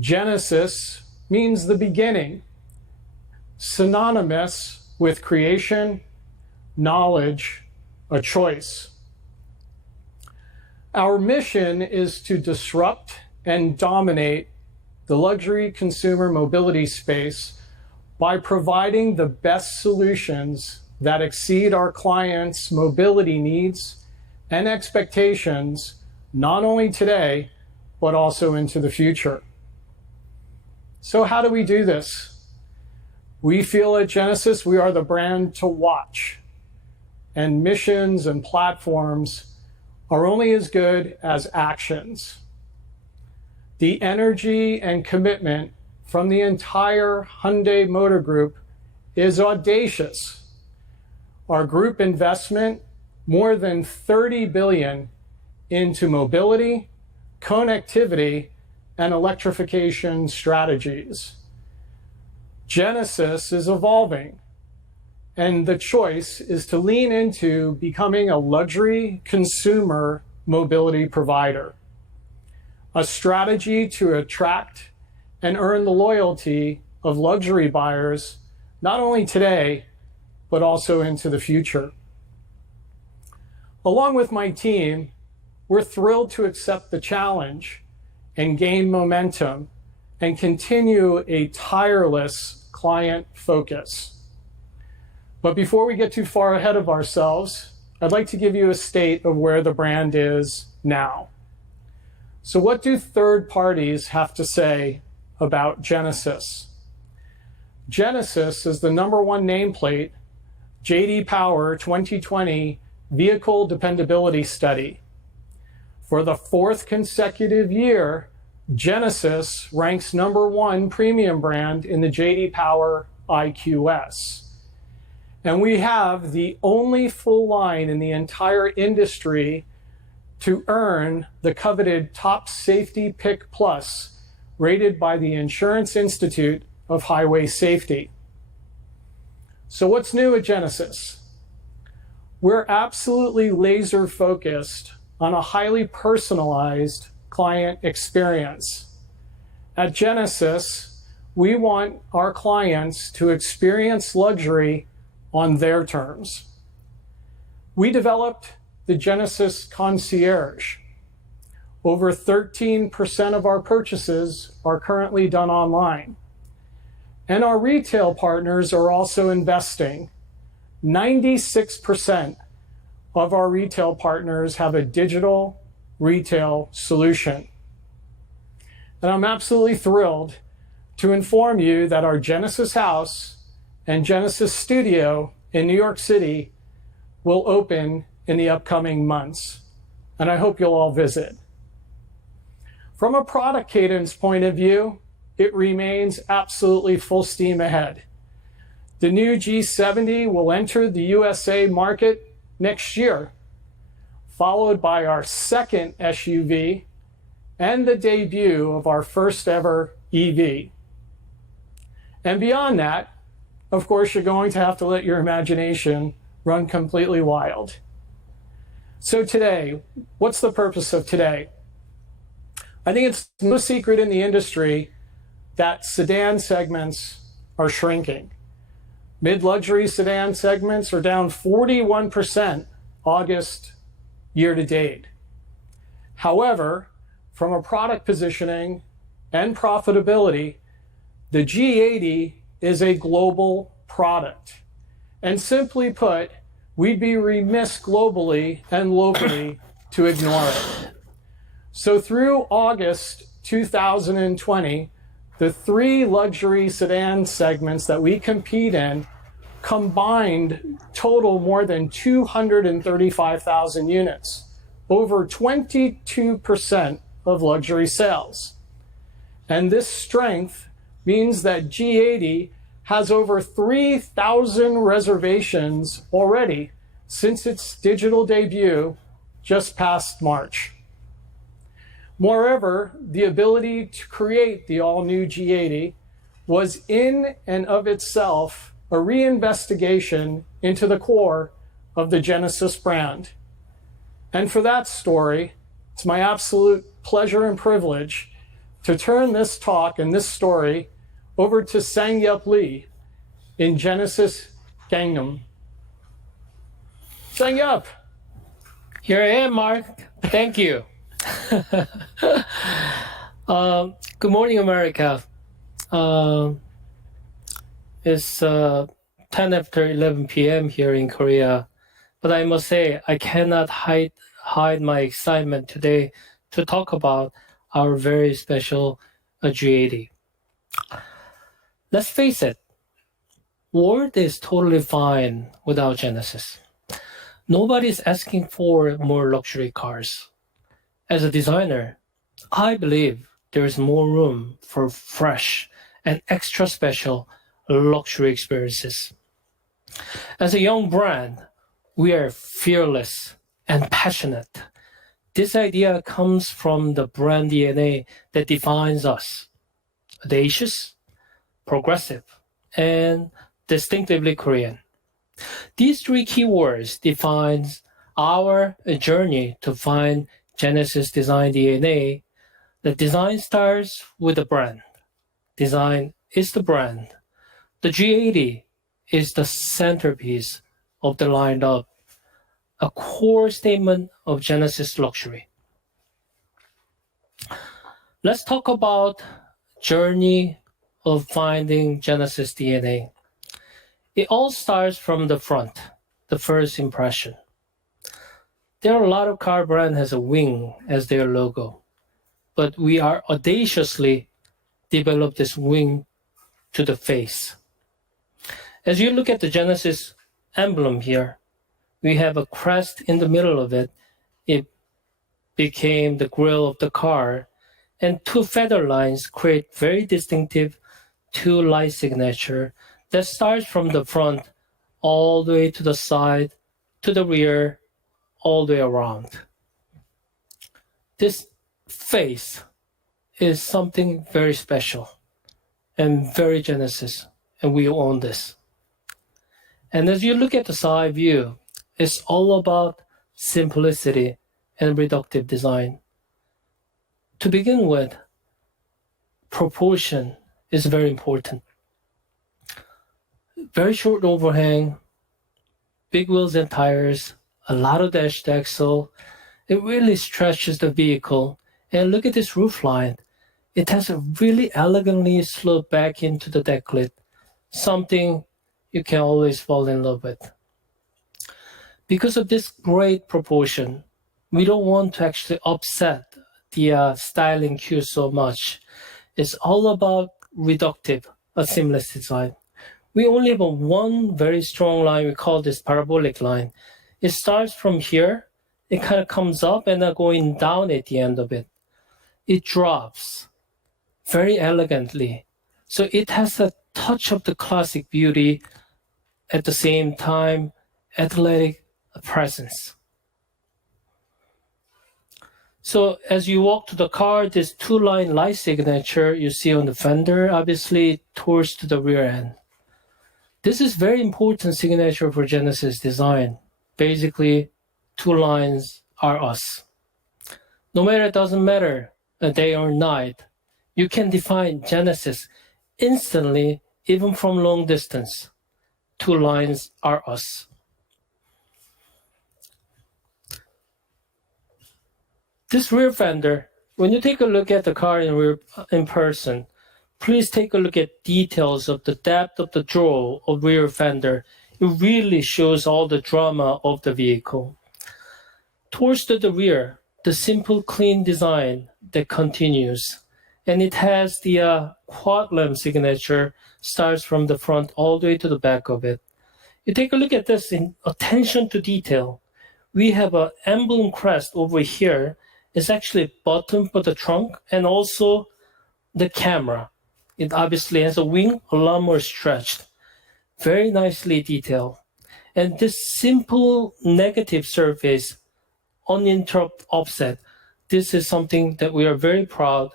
Genesis means the beginning, synonymous with creation, knowledge, a choice. Our mission is to disrupt and dominate the luxury consumer mobility space by providing the best solutions that exceed our clients' mobility needs and expectations, not only today, but also into the future. So how do we do this? We feel at Genesis we are the brand to watch, and missions and platforms are only as good as actions. The energy and commitment from the entire Hyundai Motor Group is audacious. Our group investment, more than $30 billion into mobility, connectivity, and electrification strategies. Genesis is evolving, and the choice is to lean into becoming a luxury consumer mobility provider. A strategy to attract and earn the loyalty of luxury buyers, not only today, but also into the future. Along with my team, we're thrilled to accept the challenge and gain momentum and continue a tireless client focus. But before we get too far ahead of ourselves, I'd like to give you a state of where the brand is now. So what do third parties have to say about Genesis? Genesis is the #1 nameplate J.D. Power 2020 Vehicle Dependability Study. For the 4th consecutive year, Genesis ranks #1 premium brand in the J.D. Power IQS. And we have the only full line in the entire industry to earn the coveted Top Safety Pick Plus, rated by the Insurance Institute of Highway Safety. So what's new at Genesis? We're absolutely laser focused on a highly personalized client experience. At Genesis, we want our clients to experience luxury on their terms. We developed the Genesis Concierge. Over 13% of our purchases are currently done online. And our retail partners are also investing. 96% of our retail partners have a digital retail solution. And I'm absolutely thrilled to inform you that our Genesis House and Genesis Studio in New York City will open in the upcoming months, and I hope you'll all visit. From a product cadence point of view, it remains absolutely full steam ahead. The new G70 will enter the USA market next year, followed by our second SUV and the debut of our first ever EV. And beyond that, of course, you're going to have to let your imagination run completely wild. So today, what's the purpose of today? I think it's no secret in the industry that sedan segments are shrinking. Mid-luxury sedan segments are down 41% August year to date. However, from a product positioning and profitability, the G80 is a global product. And simply put, we'd be remiss globally and locally to ignore it. So through August 2020, the 3 luxury sedan segments that we compete in combined total more than 235,000 units, over 22% of luxury sales. And this strength means that G80 has over 3,000 reservations already since its digital debut just past March. Moreover, the ability to create the all-new G80 was in and of itself a reinvestigation into the core of the Genesis brand. And for that story, it's my absolute pleasure and privilege to turn this talk and this story over to SangYup Lee in Genesis Gangnam. SangYup. Here I am, Mark. Thank you. Good morning, America. It's 10 after 11 p.m. here in Korea, but I must say I cannot hide my excitement today to talk about our very special G80. Let's face it, world is totally fine without Genesis. Nobody's asking for more luxury cars. As a designer, I believe there is more room for fresh and extra special luxury experiences. As a young brand, we are fearless and passionate. This idea comes from the brand DNA that defines us: audacious, progressive, and distinctively Korean. These three keywords define our journey to find Genesis design DNA. The design starts with the brand. Design is the brand. The G80 is the centerpiece of the lineup, a core statement of Genesis luxury. Let's talk about journey of finding Genesis DNA. It all starts from the front, the first impression. There are a lot of car brands has a wing as their logo, but we are audaciously developed this wing to the face. As you look at the Genesis emblem here, we have a crest in the middle of it. It became the grille of the car, and two feather lines create very distinctive two light signature that starts from the front all the way to the side, to the rear, all the way around. This face is something very special and very Genesis, and we own this. And as you look at the side view, it's all about simplicity and reductive design. To begin with, proportion is very important. Very short overhang, big wheels and tires, a lot of dash axle. It really stretches the vehicle. And look at this roof line. It has a really elegantly sloped back into the deck lid, something you can always fall in love with. Because of this great proportion, we don't want to actually upset the styling cue so much. It's all about reductive, a seamless design. We only have one very strong line. We call this parabolic line. It starts from here. It kind of comes up and then going down at the end of it. It drops very elegantly. So it has a touch of the classic beauty, at the same time, athletic presence. So as you walk to the car, this two-line light signature you see on the fender, obviously towards to the rear end. This is very important signature for Genesis design. Basically, two lines are us. No matter, it doesn't matter day or night, you can define Genesis instantly, even from long distance. Two lines are us. This rear fender, when you take a look at the car in person, please take a look at details of the depth of the draw of rear fender. It really shows all the drama of the vehicle. Towards the rear, the simple, clean design that continues. And it has the quad lamp signature, starts from the front all the way to the back of it. You take a look at this in attention to detail. We have an emblem crest over here. It's actually a button for the trunk and also the camera. It obviously has a wing, a lot more stretched. Very nicely detailed. And this simple negative surface, uninterrupted offset, this is something that we are very proud.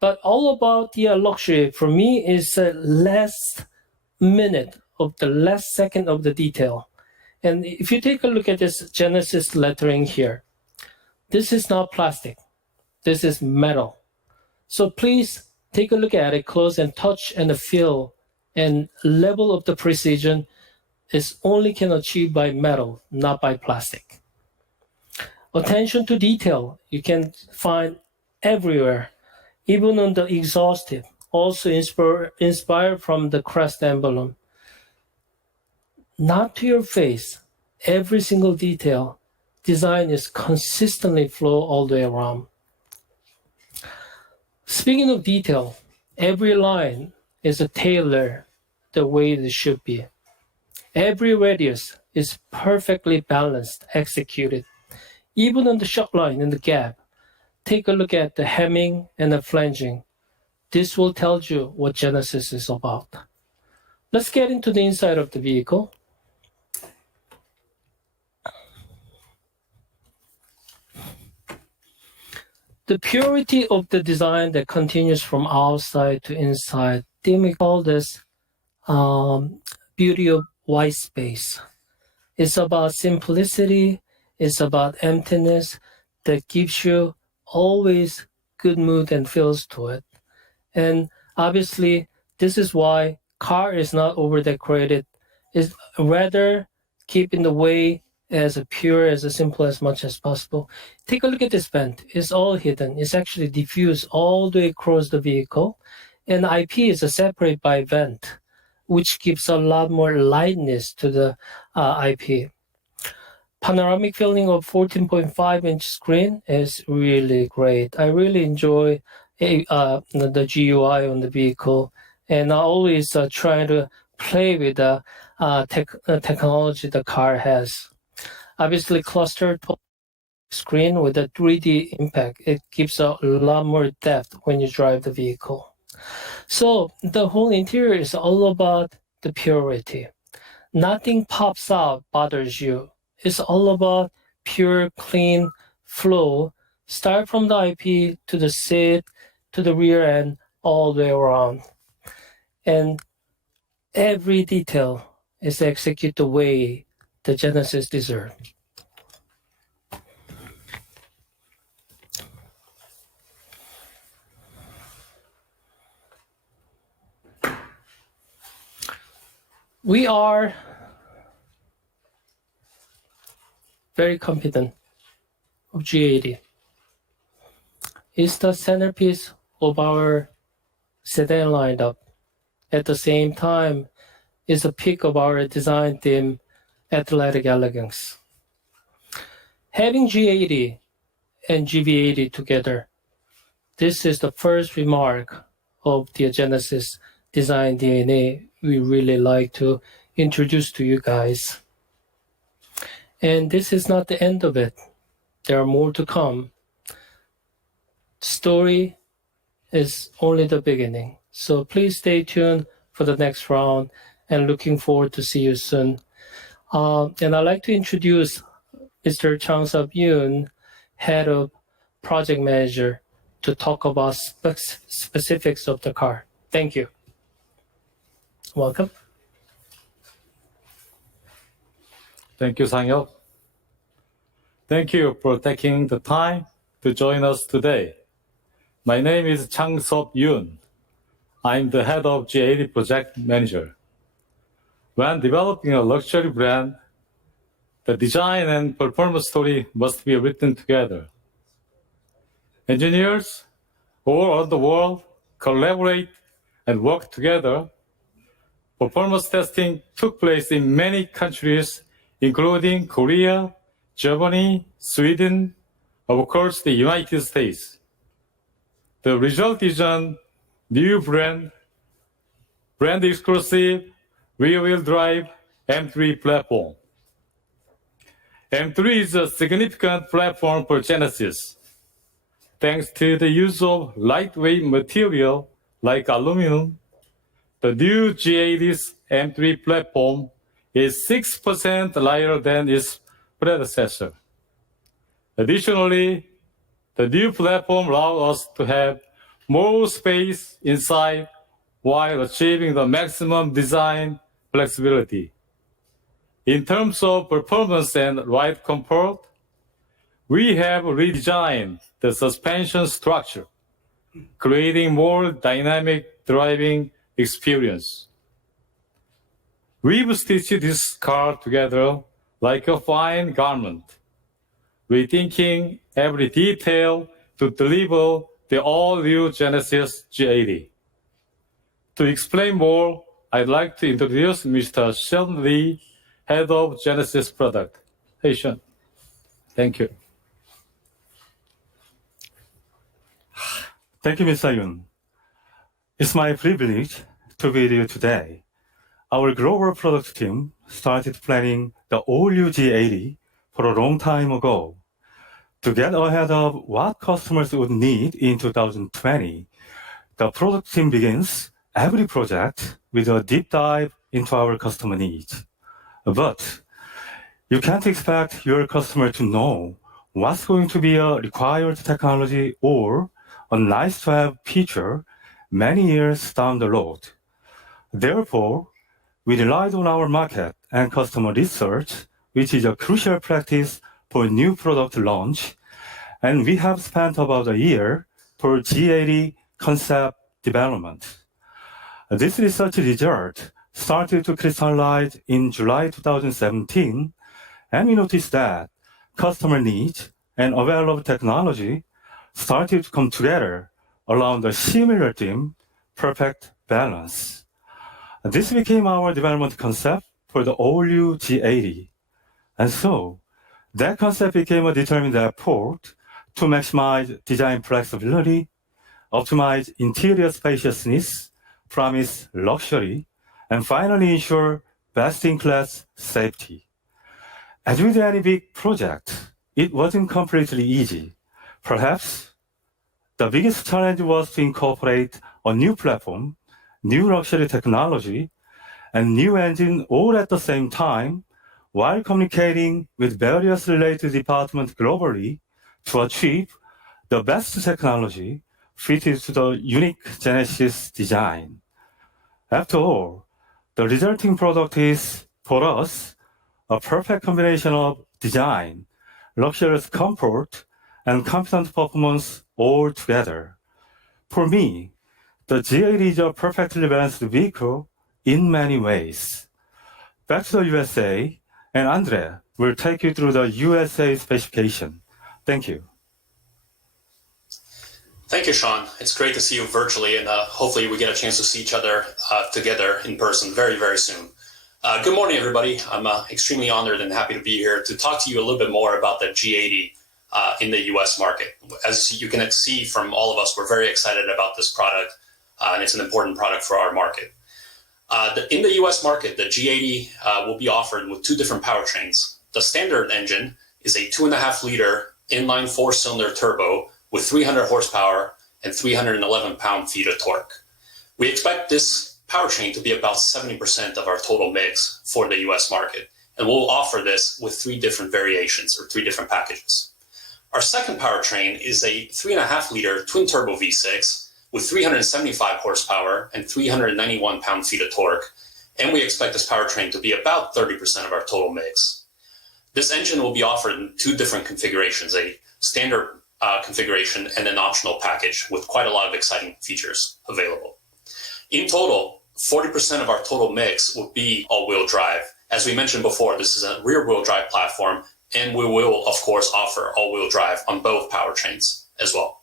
But all about the luxury for me is the last minute of the last second of the detail. And if you take a look at this Genesis lettering here, this is not plastic. This is metal. So please take a look at it close and touch and the feel and level of the precision is only can achieve by metal, not by plastic. Attention to detail you can find everywhere, even on the exhaust tip, also inspired from the crest emblem. Not to your face, every single detail design is consistently flow all the way around. Speaking of detail, every line is a tailored the way it should be. Every radius is perfectly balanced, executed. Even on the shot line and the gap, take a look at the hemming and the flanging. This will tell you what Genesis is about. Let's get into the inside of the vehicle. The purity of the design that continues from outside to inside, we call this beauty of white space. It's about simplicity, it's about emptiness that gives you always good mood and feels to it. And obviously, this is why car is not over-decorated. It's rather keep in the way as pure, as simple as much as possible. Take a look at this vent. It's all hidden. It's actually diffused all the way across the vehicle. And IP is separated by vent, which gives a lot more lightness to the IP. Panoramic feeling of 14.5-inch screen is really great. I really enjoy the GUI on the vehicle, and I always try to play with the technology the car has. Obviously, clustered screen with a 3D impact, it gives a lot more depth when you drive the vehicle. So the whole interior is all about the purity. Nothing pops out, bothers you. It's all about pure, clean flow. Start from the IP to the seat, to the rear end, all the way around. And every detail is executed the way the Genesis deserves. We are very confident of G80. It's the centerpiece of our sedan lineup. At the same time, it's a peak of our design theme, athletic elegance. Having G80 and GV80 together, this is the first remark of the Genesis design DNA we really like to introduce to you guys. And this is not the end of it. There are more to come. Story is only the beginning. So please stay tuned for the next round and looking forward to see you soon. And I'd like to introduce Mr. Changsoeb Yoon, Head of Project Manager, to talk about specifics of the car. Thank you. Welcome. Thank you, SangYup. Thank you for taking the time to join us today. My name is Changsoeb Yoon. I'm the head of G80 project manager. When developing a luxury brand, the design and performance story must be written together. Engineers all around the world collaborate and work together. Performance testing took place in many countries, including Korea, Germany, Sweden, of course, the United States. The result is a new brand exclusive rear-wheel drive M3 platform. M3 is a significant platform for Genesis. Thanks to the use of lightweight material like aluminum, the new G80's M3 platform is 6% lighter than its predecessor. Additionally, the new platform allows us to have more space inside while achieving the maximum design flexibility. In terms of performance and ride comfort, we have redesigned the suspension structure. creating more dynamic driving experience. We've stitched this car together like a fine garment, rethinking every detail to deliver the all-new Genesis G80. To explain more, I'd like to introduce Mr. Sean Lee, Head of Genesis Product. Hey, Sean. Thank you. Thank you, Mr. Yoon. It's my privilege to be here today. Our global product team started planning the all-new G80 for a long time ago. To get ahead of what customers would need in 2020, the product team begins every project with a deep dive into our customer needs. But you can't expect your customer to know what's going to be a required technology or a nice-to-have feature many years down the road. Therefore, we relied on our market and customer research, which is a crucial practice for new product launch, and we have spent about a year for G80 concept development. This research result started to crystallize in July 2017, and we noticed that customer needs and available technology started to come together around a similar theme, perfect balance. This became our development concept for the all-new G80. And so, that concept became a determined effort to maximize design flexibility, optimize interior spaciousness, promise luxury, and finally ensure best-in-class safety. As with any big project, it wasn't completely easy. Perhaps the biggest challenge was to incorporate a new platform, new luxury technology, and new engine all at the same time while communicating with various related departments globally to achieve the best technology fitted to the unique Genesis design. After all, the resulting product is, for us, a perfect combination of design, luxurious comfort, and competent performance all together. For me, the G80 is a perfectly balanced vehicle in many ways. Back to the USA, and Andre will take you through the USA specification. Thank you. Thank you, Sean. It's great to see you virtually, and hopefully we get a chance to see each other together in person very, very soon. Good morning, everybody. I'm extremely honored and happy to be here to talk to you a little bit more about the G80 in the US market. As you can see from all of us, we're very excited about this product, and it's an important product for our market. In the US market, the G80 will be offered with two different powertrains. The standard engine is a 2.5-liter inline 4-cylinder turbo with 300 horsepower and 311 pound-feet of torque. We expect this powertrain to be about 70% of our total mix for the US market, and we'll offer this with 3 different variations or 3 different packages. Our second powertrain is a 3.5-liter twin-turbo V6 with 375 horsepower and 391 pound-feet of torque, and we expect this powertrain to be about 30% of our total mix. This engine will be offered in 2 different configurations, a standard configuration and an optional package with quite a lot of exciting features available. In total, 40% of our total mix will be all-wheel drive. As we mentioned before, this is a rear-wheel drive platform, and we will, of course, offer all-wheel drive on both powertrains as well.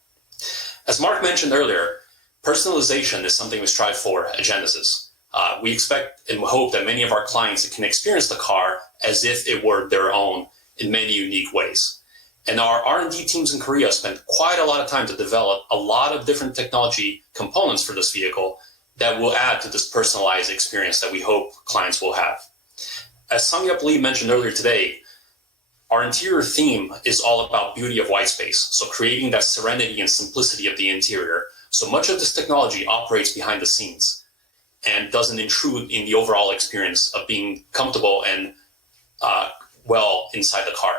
As Mark mentioned earlier, personalization is something we strive for at Genesis. We expect and hope that many of our clients can experience the car as if it were their own in many unique ways. And our R&D teams in Korea spent quite a lot of time to develop a lot of different technology components for this vehicle that will add to this personalized experience that we hope clients will have. As SangYup Lee mentioned earlier today, our interior theme is all about beauty of white space, so creating that serenity and simplicity of the interior. So much of this technology operates behind the scenes and doesn't intrude in the overall experience of being comfortable and well inside the car.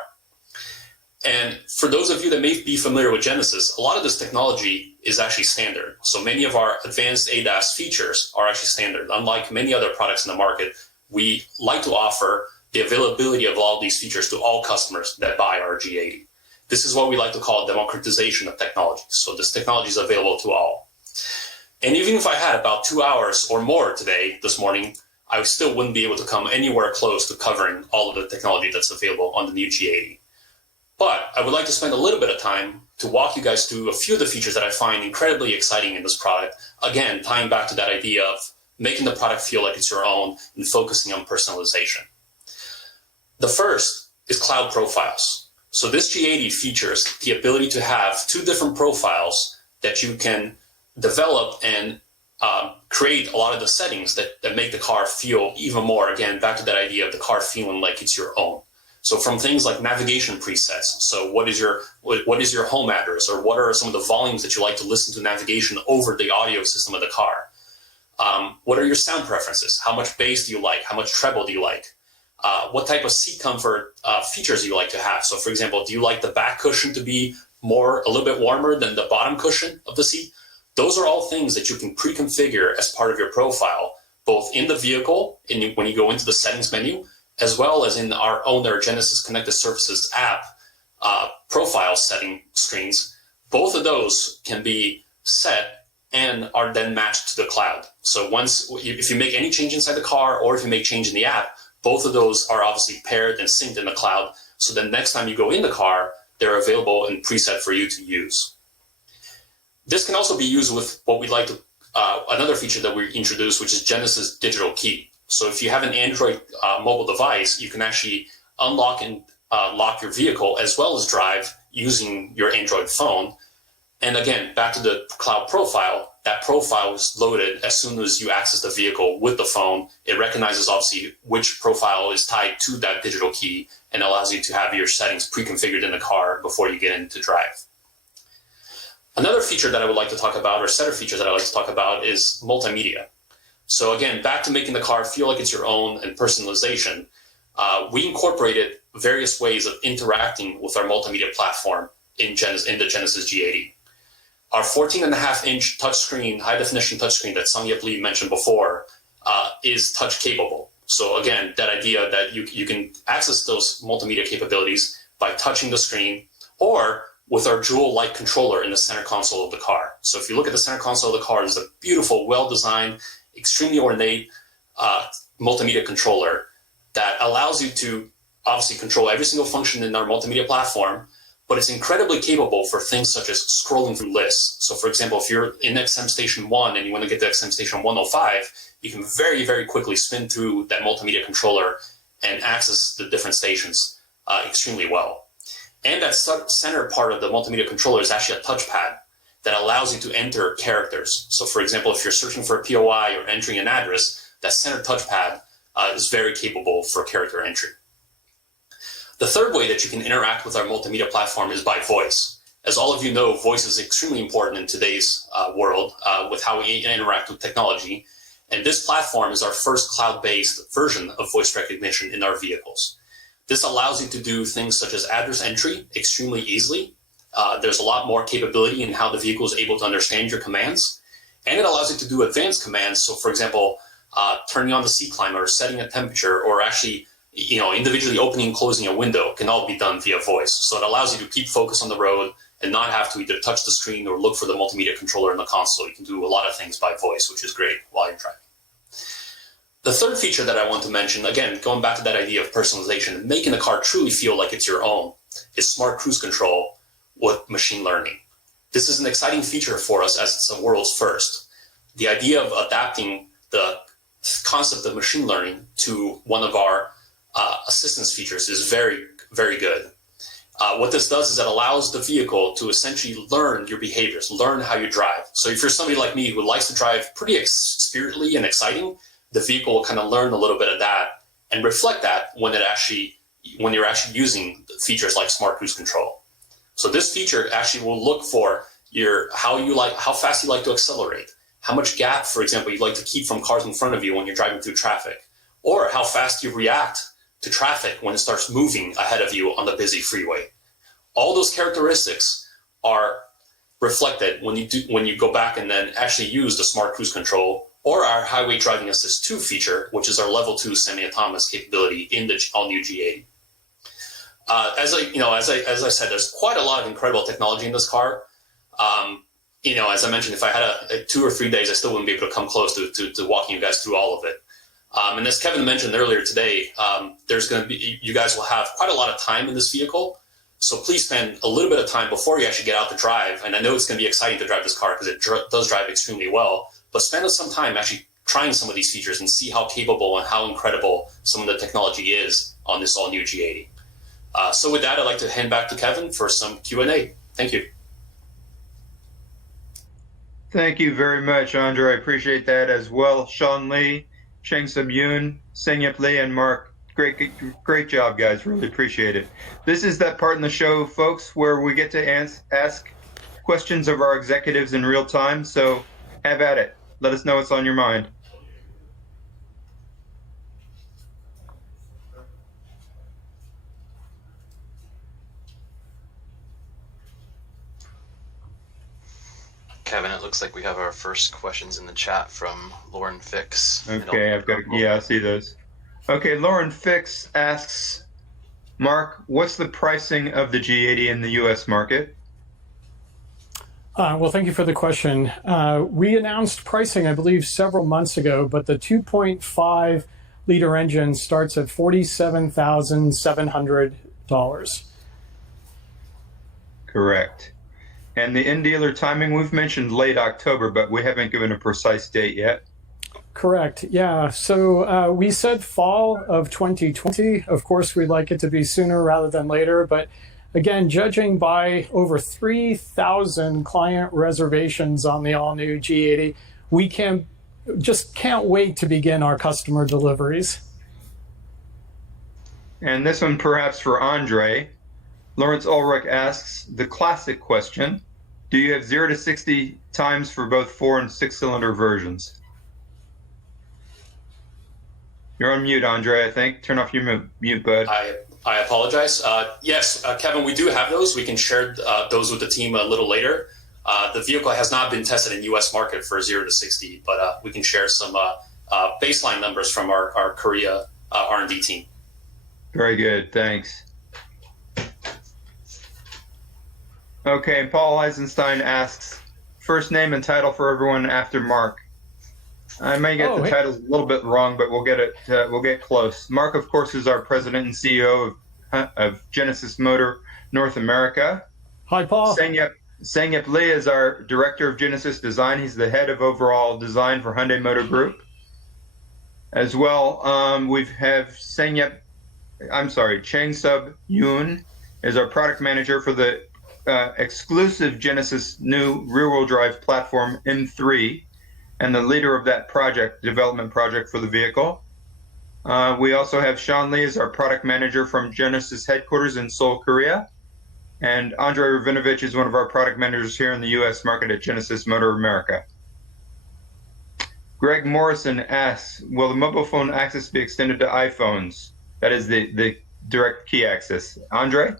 And for those of you that may be familiar with Genesis, a lot of this technology is actually standard. So many of our advanced ADAS features are actually standard. Unlike many other products in the market, we like to offer the availability of all these features to all customers that buy our G80. This is what we like to call democratization of technology. So this technology is available to all. And even if I had about 2 hours or more this morning, I still wouldn't be able to come anywhere close to covering all of the technology that's available on the new G80. But I would like to spend a little bit of time to walk you guys through a few of the features that I find incredibly exciting in this product. Again, tying back to that idea of making the product feel like it's your own and focusing on personalization. The first is cloud profiles. So this G80 features the ability to have 2 different profiles that you can develop and create a lot of the settings that make the car feel even more, again, back to that idea of the car feeling like it's your own. So from things like navigation presets, so what is your home address, or what are some of the volumes that you like to listen to navigation over the audio system of the car? What are your sound preferences? How much bass do you like? How much treble do you like? What type of seat comfort features do you like to have? So for example, do you like the back cushion to be a little bit warmer than the bottom cushion of the seat? Those are all things that you can pre-configure as part of your profile, both in the vehicle, when you go into the settings menu, as well as in our Genesis Connected Surfaces app profile setting screens. Both of those can be set and are then matched to the cloud. So if you make any change inside the car, or if you make change in the app, both of those are obviously paired and synced in the cloud. So then next time you go in the car, they're available and preset for you to use. This can also be used with what we like to, another feature that we introduced, which is Genesis Digital Key. So if you have an Android mobile device, you can actually unlock and lock your vehicle as well as drive using your Android phone. And again, back to the cloud profile, that profile is loaded as soon as you access the vehicle with the phone. It recognizes obviously which profile is tied to that digital key and allows you to have your settings pre-configured in the car before you get in to drive. Another feature that I would like to talk about, or set of features that I like to talk about, is multimedia. So again, back to making the car feel like it's your own and personalization, we incorporated various ways of interacting with our multimedia platform in the Genesis G80. Our 14.5-inch touchscreen, high-definition touchscreen that SangYup Lee mentioned before is touch capable. So again, that idea that you can access those multimedia capabilities by touching the screen, or with our dual light controller in the center console of the car. So if you look at the center console of the car, there's a beautiful, well-designed, extremely ornate multimedia controller that allows you to obviously control every single function in our multimedia platform, but it's incredibly capable for things such as scrolling through lists. So for example, if you're in XM Station 1 and you want to get to XM Station 105, you can very, very quickly spin through that multimedia controller and access the different stations extremely well. And that center part of the multimedia controller is actually a touchpad that allows you to enter characters. So for example, if you're searching for a POI or entering an address, that center touchpad is very capable for character entry. The third way that you can interact with our multimedia platform is by voice. As all of you know, voice is extremely important in today's world with how we interact with technology. And this platform is our first cloud-based version of voice recognition in our vehicles. This allows you to do things such as address entry extremely easily. There's a lot more capability in how the vehicle is able to understand your commands. And it allows you to do advanced commands. So for example, turning on the seat climber, setting a temperature, or actually individually opening and closing a window can all be done via voice. So it allows you to keep focus on the road and not have to either touch the screen or look for the multimedia controller in the console. You can do a lot of things by voice, which is great while you're driving. The third feature that I want to mention, again, going back to that idea of personalization and making the car truly feel like it's your own, is smart cruise control with machine learning. This is an exciting feature for us as it's the world's first. The idea of adapting the concept of machine learning to one of our assistance features is very, very good. What this does is it allows the vehicle to essentially learn your behaviors, learn how you drive. So if you're somebody like me who likes to drive pretty spiritedly and exciting, the vehicle will kind of learn a little bit of that and reflect that when you're actually using features like smart cruise control. So this feature actually will look for how fast you like to accelerate, how much gap, for example, you'd like to keep from cars in front of you when you're driving through traffic, or how fast you react to traffic when it starts moving ahead of you on the busy freeway. All those characteristics are reflected when you go back and then actually use the smart cruise control or our highway driving assist 2 feature, which is our level 2 semi-autonomous capability in the all-new G80. As I said, there's quite a lot of incredible technology in this car. As I mentioned, if I had 2 or 3 days, I still wouldn't be able to come close to walking you guys through all of it. And as Kevin mentioned earlier today, you guys will have quite a lot of time in this vehicle. So please spend a little bit of time before you actually get out to drive. And I know it's going to be exciting to drive this car because it does drive extremely well. But spend some time actually trying some of these features and see how capable and how incredible some of the technology is on this all-new G80. So with that, I'd like to hand back to Kevin for some Q&A. Thank you. Thank you very much, Andre. I appreciate that as well. Sean Lee, Changsoeb Yoon, SangYup Lee, and Mark. Great job, guys. Really appreciate it. This is that part in the show, folks, where we get to ask questions of our executives in real time. So have at it. Let us know what's on your mind. Kevin, it looks like we have our first questions in the chat from Lauren Fix. Okay, I see those. Okay, Lauren Fix asks, Mark, what's the pricing of the G80 in the US market? Well, thank you for the question. We announced pricing, I believe, several months ago, but the 2.5 liter engine starts at $47,700. Correct. And the in-dealer timing, we've mentioned late October, but we haven't given a precise date yet. Correct. Yeah. So we said fall of 2020. Of course, we'd like it to be sooner rather than later. But again, judging by over 3,000 client reservations on the all-new G80, we just can't wait to begin our customer deliveries. And this one perhaps for Andre. Lawrence Ulrich asks the classic question: do you have 0 to 60 times for both 4 and 6-cylinder versions? You're on mute, Andre, I think. Turn off your mute, bud. I apologize. Yes, Kevin, we do have those. We can share those with the team a little later. The vehicle has not been tested in U.S. market for 0 to 60, but we can share some baseline numbers from our Korea R&D team. Very good, thanks. Okay, and Paul Eisenstein asks, first name and title for everyone after Mark. I may get the titles a little bit wrong, but we'll get close. Mark, of course, is our president and CEO of Genesis Motor North America. Hi, Paul. SangYup Lee is our director of Genesis Design. He's the head of overall design for Hyundai Motor Group. As well, we have Changsoeb Yoon is our product manager for the exclusive Genesis new rear-wheel drive platform M3, and the leader of that development project for the vehicle. We also have Sean Lee as our product manager from Genesis headquarters in Seoul, Korea. And Andre Ravinowich is one of our product managers here in the US market at Genesis Motor America. Greg Morrison asks, will the mobile phone access be extended to iPhones? That is the direct key access. Andre?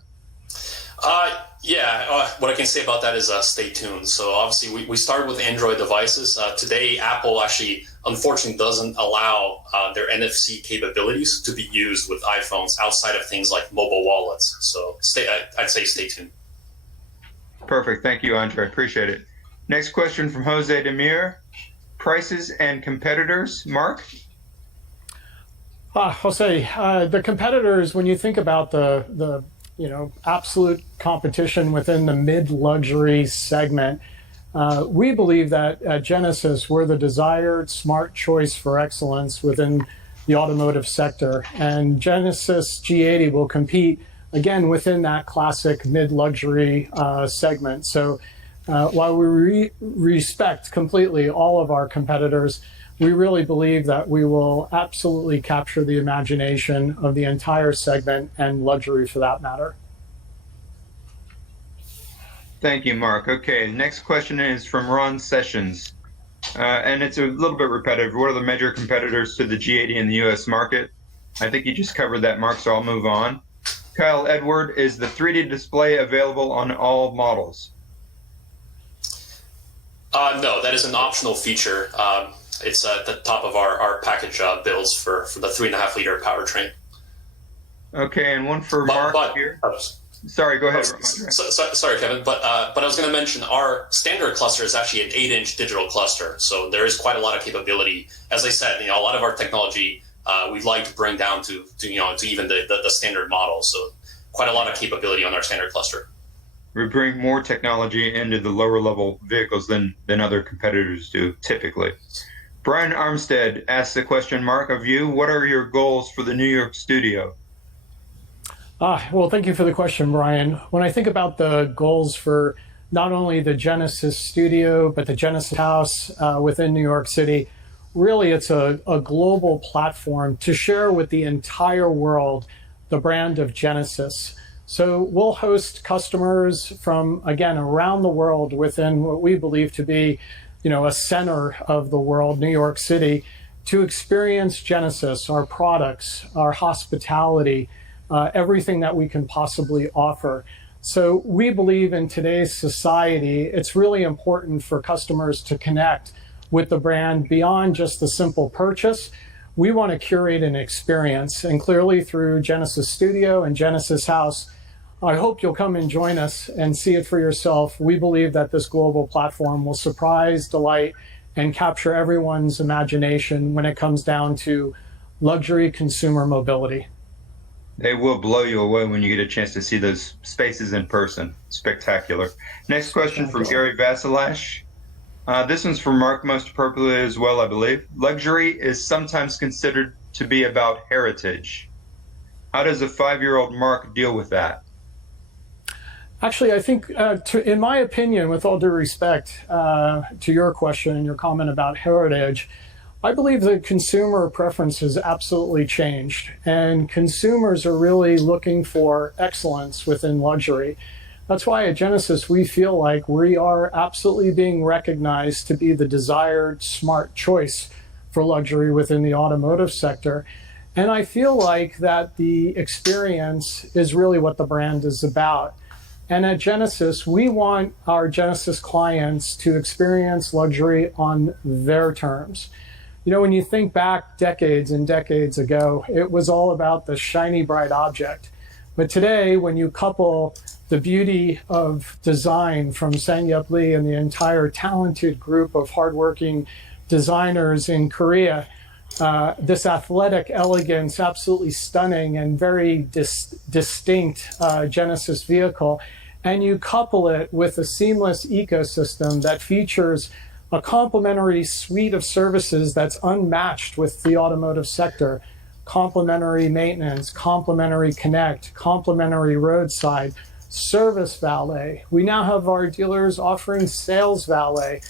What I can say about that is stay tuned. So obviously we started with Android devices. Today, Apple actually, unfortunately, doesn't allow their NFC capabilities to be used with iPhones outside of things like mobile wallets. So I'd say stay tuned. Perfect. Thank you, Andre. Appreciate it. Next question from Jose Demir. Prices and competitors. Mark? Jose, the competitors, when you think about the absolute competition within the mid-luxury segment, we believe that at Genesis, we're the desired smart choice for excellence within the automotive sector. And Genesis G80 will compete, again, within that classic mid-luxury segment. So while we respect completely all of our competitors, we really believe that we will absolutely capture the imagination of the entire segment and luxury for that matter. Thank you, Mark. Okay, next question is from Ron Sessions. And it's a little bit repetitive. What are the major competitors to the G80 in the US market? I think you just covered that, Mark, so I'll move on. Kyle Edward, is the 3D display available on all models? No, that is an optional feature. It's at the top of our package builds for the 3.5 liter powertrain. Okay, and one for Mark here. Sorry, go ahead. Sorry, Kevin, but I was going to mention our standard cluster is actually an 8-inch digital cluster, so there is quite a lot of capability. As I said, a lot of our technology we'd like to bring down to even the standard model. So quite a lot of capability on our standard cluster. We bring more technology into the lower level vehicles than other competitors do typically. Brian Armstead asks a question, Mark, of you. What are your goals for the New York studio? Well, thank you for the question, Brian. When I think about the goals for not only the Genesis studio, but the Genesis house within New York City, really it's a global platform to share with the entire world the brand of Genesis. So we'll host customers from, again, around the world within what we believe to be, a center of the world, New York City, to experience Genesis, our products, our hospitality, everything that we can possibly offer. So we believe in today's society, it's really important for customers to connect with the brand beyond just the simple purchase. We want to curate an experience, and clearly through Genesis Studio and Genesis House, I hope you'll come and join us and see it for yourself. We believe that this global platform will surprise, delight, and capture everyone's imagination when it comes down to luxury consumer mobility. They will blow you away when you get a chance to see those spaces in person. Spectacular. Next question from Gary Vasilash. This one's for Mark most appropriately as well, I believe. Luxury is sometimes considered to be about heritage. How does a 5-year-old Mark deal with that? Actually, I think, in my opinion, with all due respect to your question and your comment about heritage, I believe that consumer preference has absolutely changed, and consumers are really looking for excellence within luxury. That's why at Genesis, we feel like we are absolutely being recognized to be the desired smart choice for luxury within the automotive sector. And I feel like that the experience is really what the brand is about. And at Genesis, we want our Genesis clients to experience luxury on their terms. When you think back decades and decades ago, it was all about the shiny, bright object. But today, when you couple the beauty of design from SangYup Lee and the entire talented group of hardworking designers in Korea, this athletic elegance, absolutely stunning and very distinct Genesis vehicle, and you couple it with a seamless ecosystem that features a complementary suite of services that's unmatched with the automotive sector. Complimentary maintenance, complimentary connect, complimentary roadside, service valet. We now have our dealers offering sales valet.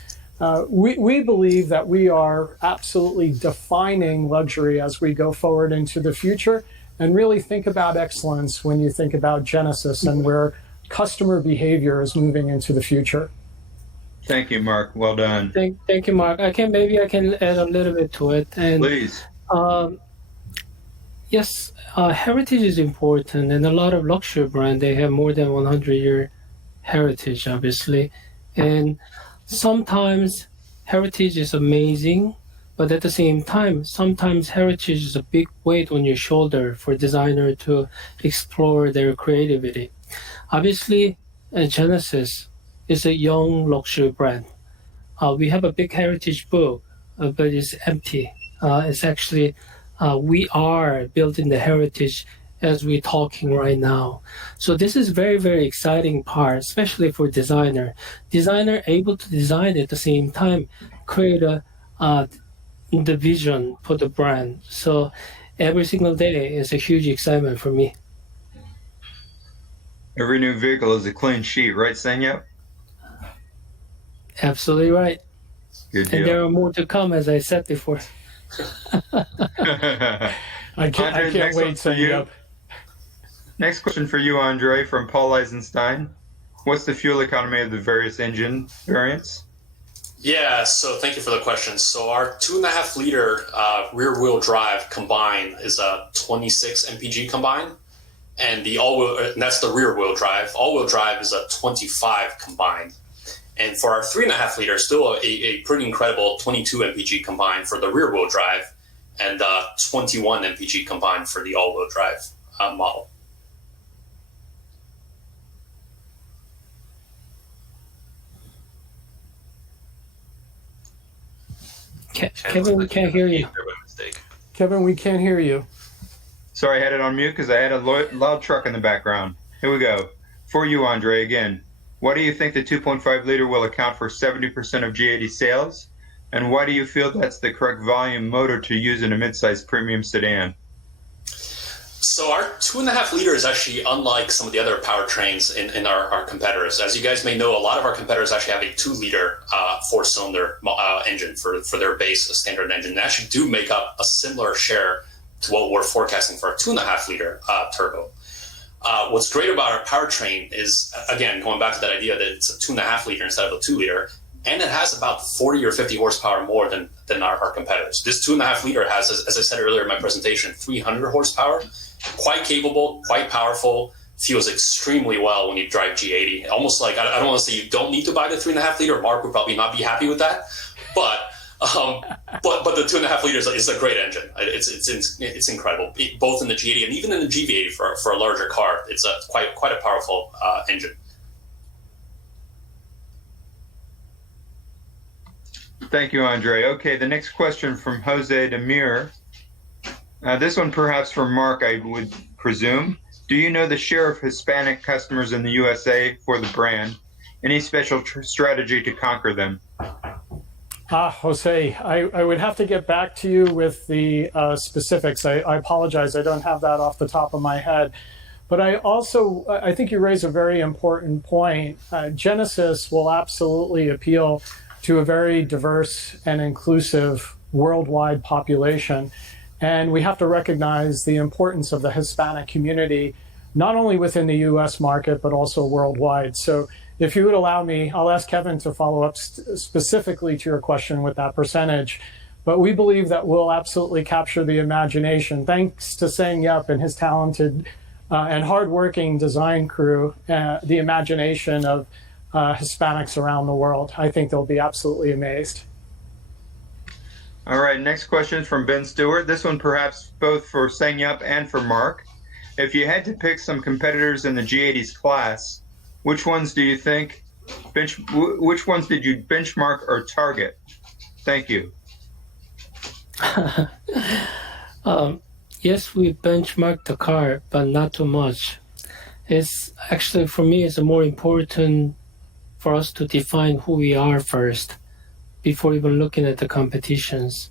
We believe that we are absolutely defining luxury as we go forward into the future, and really think about excellence when you think about Genesis and where customer behavior is moving into the future. Thank you, Mark. Well done. Thank you, Mark. Maybe I can add a little bit to it. And please. Yes, heritage is important, and a lot of luxury brands, they have more than 100-year heritage, obviously. And sometimes heritage is amazing, but at the same time, sometimes heritage is a big weight on your shoulder for designer to explore their creativity. Obviously, Genesis is a young luxury brand. We have a big heritage book, but it's empty. It's actually, we are building the heritage as we're talking right now. So this is very, very exciting part, especially for designer. Designer able to design at the same time, create the vision for the brand. So every single day is a huge excitement for me. Every new vehicle is a clean sheet, right, SangYup? Absolutely right. Good deal. And there are more to come, as I said before. I can't wait, SangYup. Next question for you, Andre, from Paul Eisenstein. What's the fuel economy of the various engine variants? Yeah, so thank you for the question. So our 2.5 liter rear-wheel drive combined is a 26 mpg combined, and the all-wheel, that's the rear-wheel drive. All-wheel drive is a 25 combined. And for our 3.5 liter, still a pretty incredible 22 mpg combined for the rear-wheel drive, and 21 mpg combined for the all-wheel drive. model. Kevin, we can't hear you. There by mistake. Kevin, we can't hear you. Sorry, I had it on mute because I had a loud truck in the background. Here we go. For you, Andre, again. Why do you think the 2.5 liter will account for 70% of G80 sales? And why do you feel that's the correct volume motor to use in a midsize premium sedan? So our 2.5 liter is actually unlike some of the other powertrains in our competitors. As you guys may know, a lot of our competitors actually have a 2 liter 4-cylinder engine for their base standard engine. They actually do make up a similar share to what we're forecasting for our 2.5 liter turbo. What's great about our powertrain is, again, going back to that idea that it's a 2.5 liter instead of a 2 liter, and it has about 40 or 50 horsepower more than our competitors. This 2.5 liter has, as I said earlier in my presentation, 300 horsepower, quite capable, quite powerful, feels extremely well when you drive G80. Almost like, I don't want to say you don't need to buy the 3.5 liter. Mark would probably not be happy with that, but the 2.5 liters is a great engine. It's incredible, both in the G80 and even in the GV80 for a larger car. It's quite a powerful engine. Thank you, Andre. Okay, the next question from Jose Demir. This one perhaps for Mark, I would presume. Do you know the share of Hispanic customers in the USA for the brand? Any special strategy to conquer them? Jose, I would have to get back to you with the specifics. I apologize, I don't have that off the top of my head. But I think you raise a very important point. Genesis will absolutely appeal to a very diverse and inclusive worldwide population. And we have to recognize the importance of the Hispanic community, not only within the US market, but also worldwide. So if you would allow me, I'll ask Kevin to follow up specifically to your question with that percentage. But we believe that we'll absolutely capture the imagination, thanks to SangYup and his talented and hardworking design crew, the imagination of Hispanics around the world. I think they'll be absolutely amazed. All right, next question is from Ben Stewart. This one perhaps both for SangYup and for Mark. If you had to pick some competitors in the G80's class, which ones do you think, which ones did you benchmark or target? Thank you. Yes, we benchmarked the car, but not too much. It's actually, for me, it's more important for us to define who we are first before even looking at the competitions.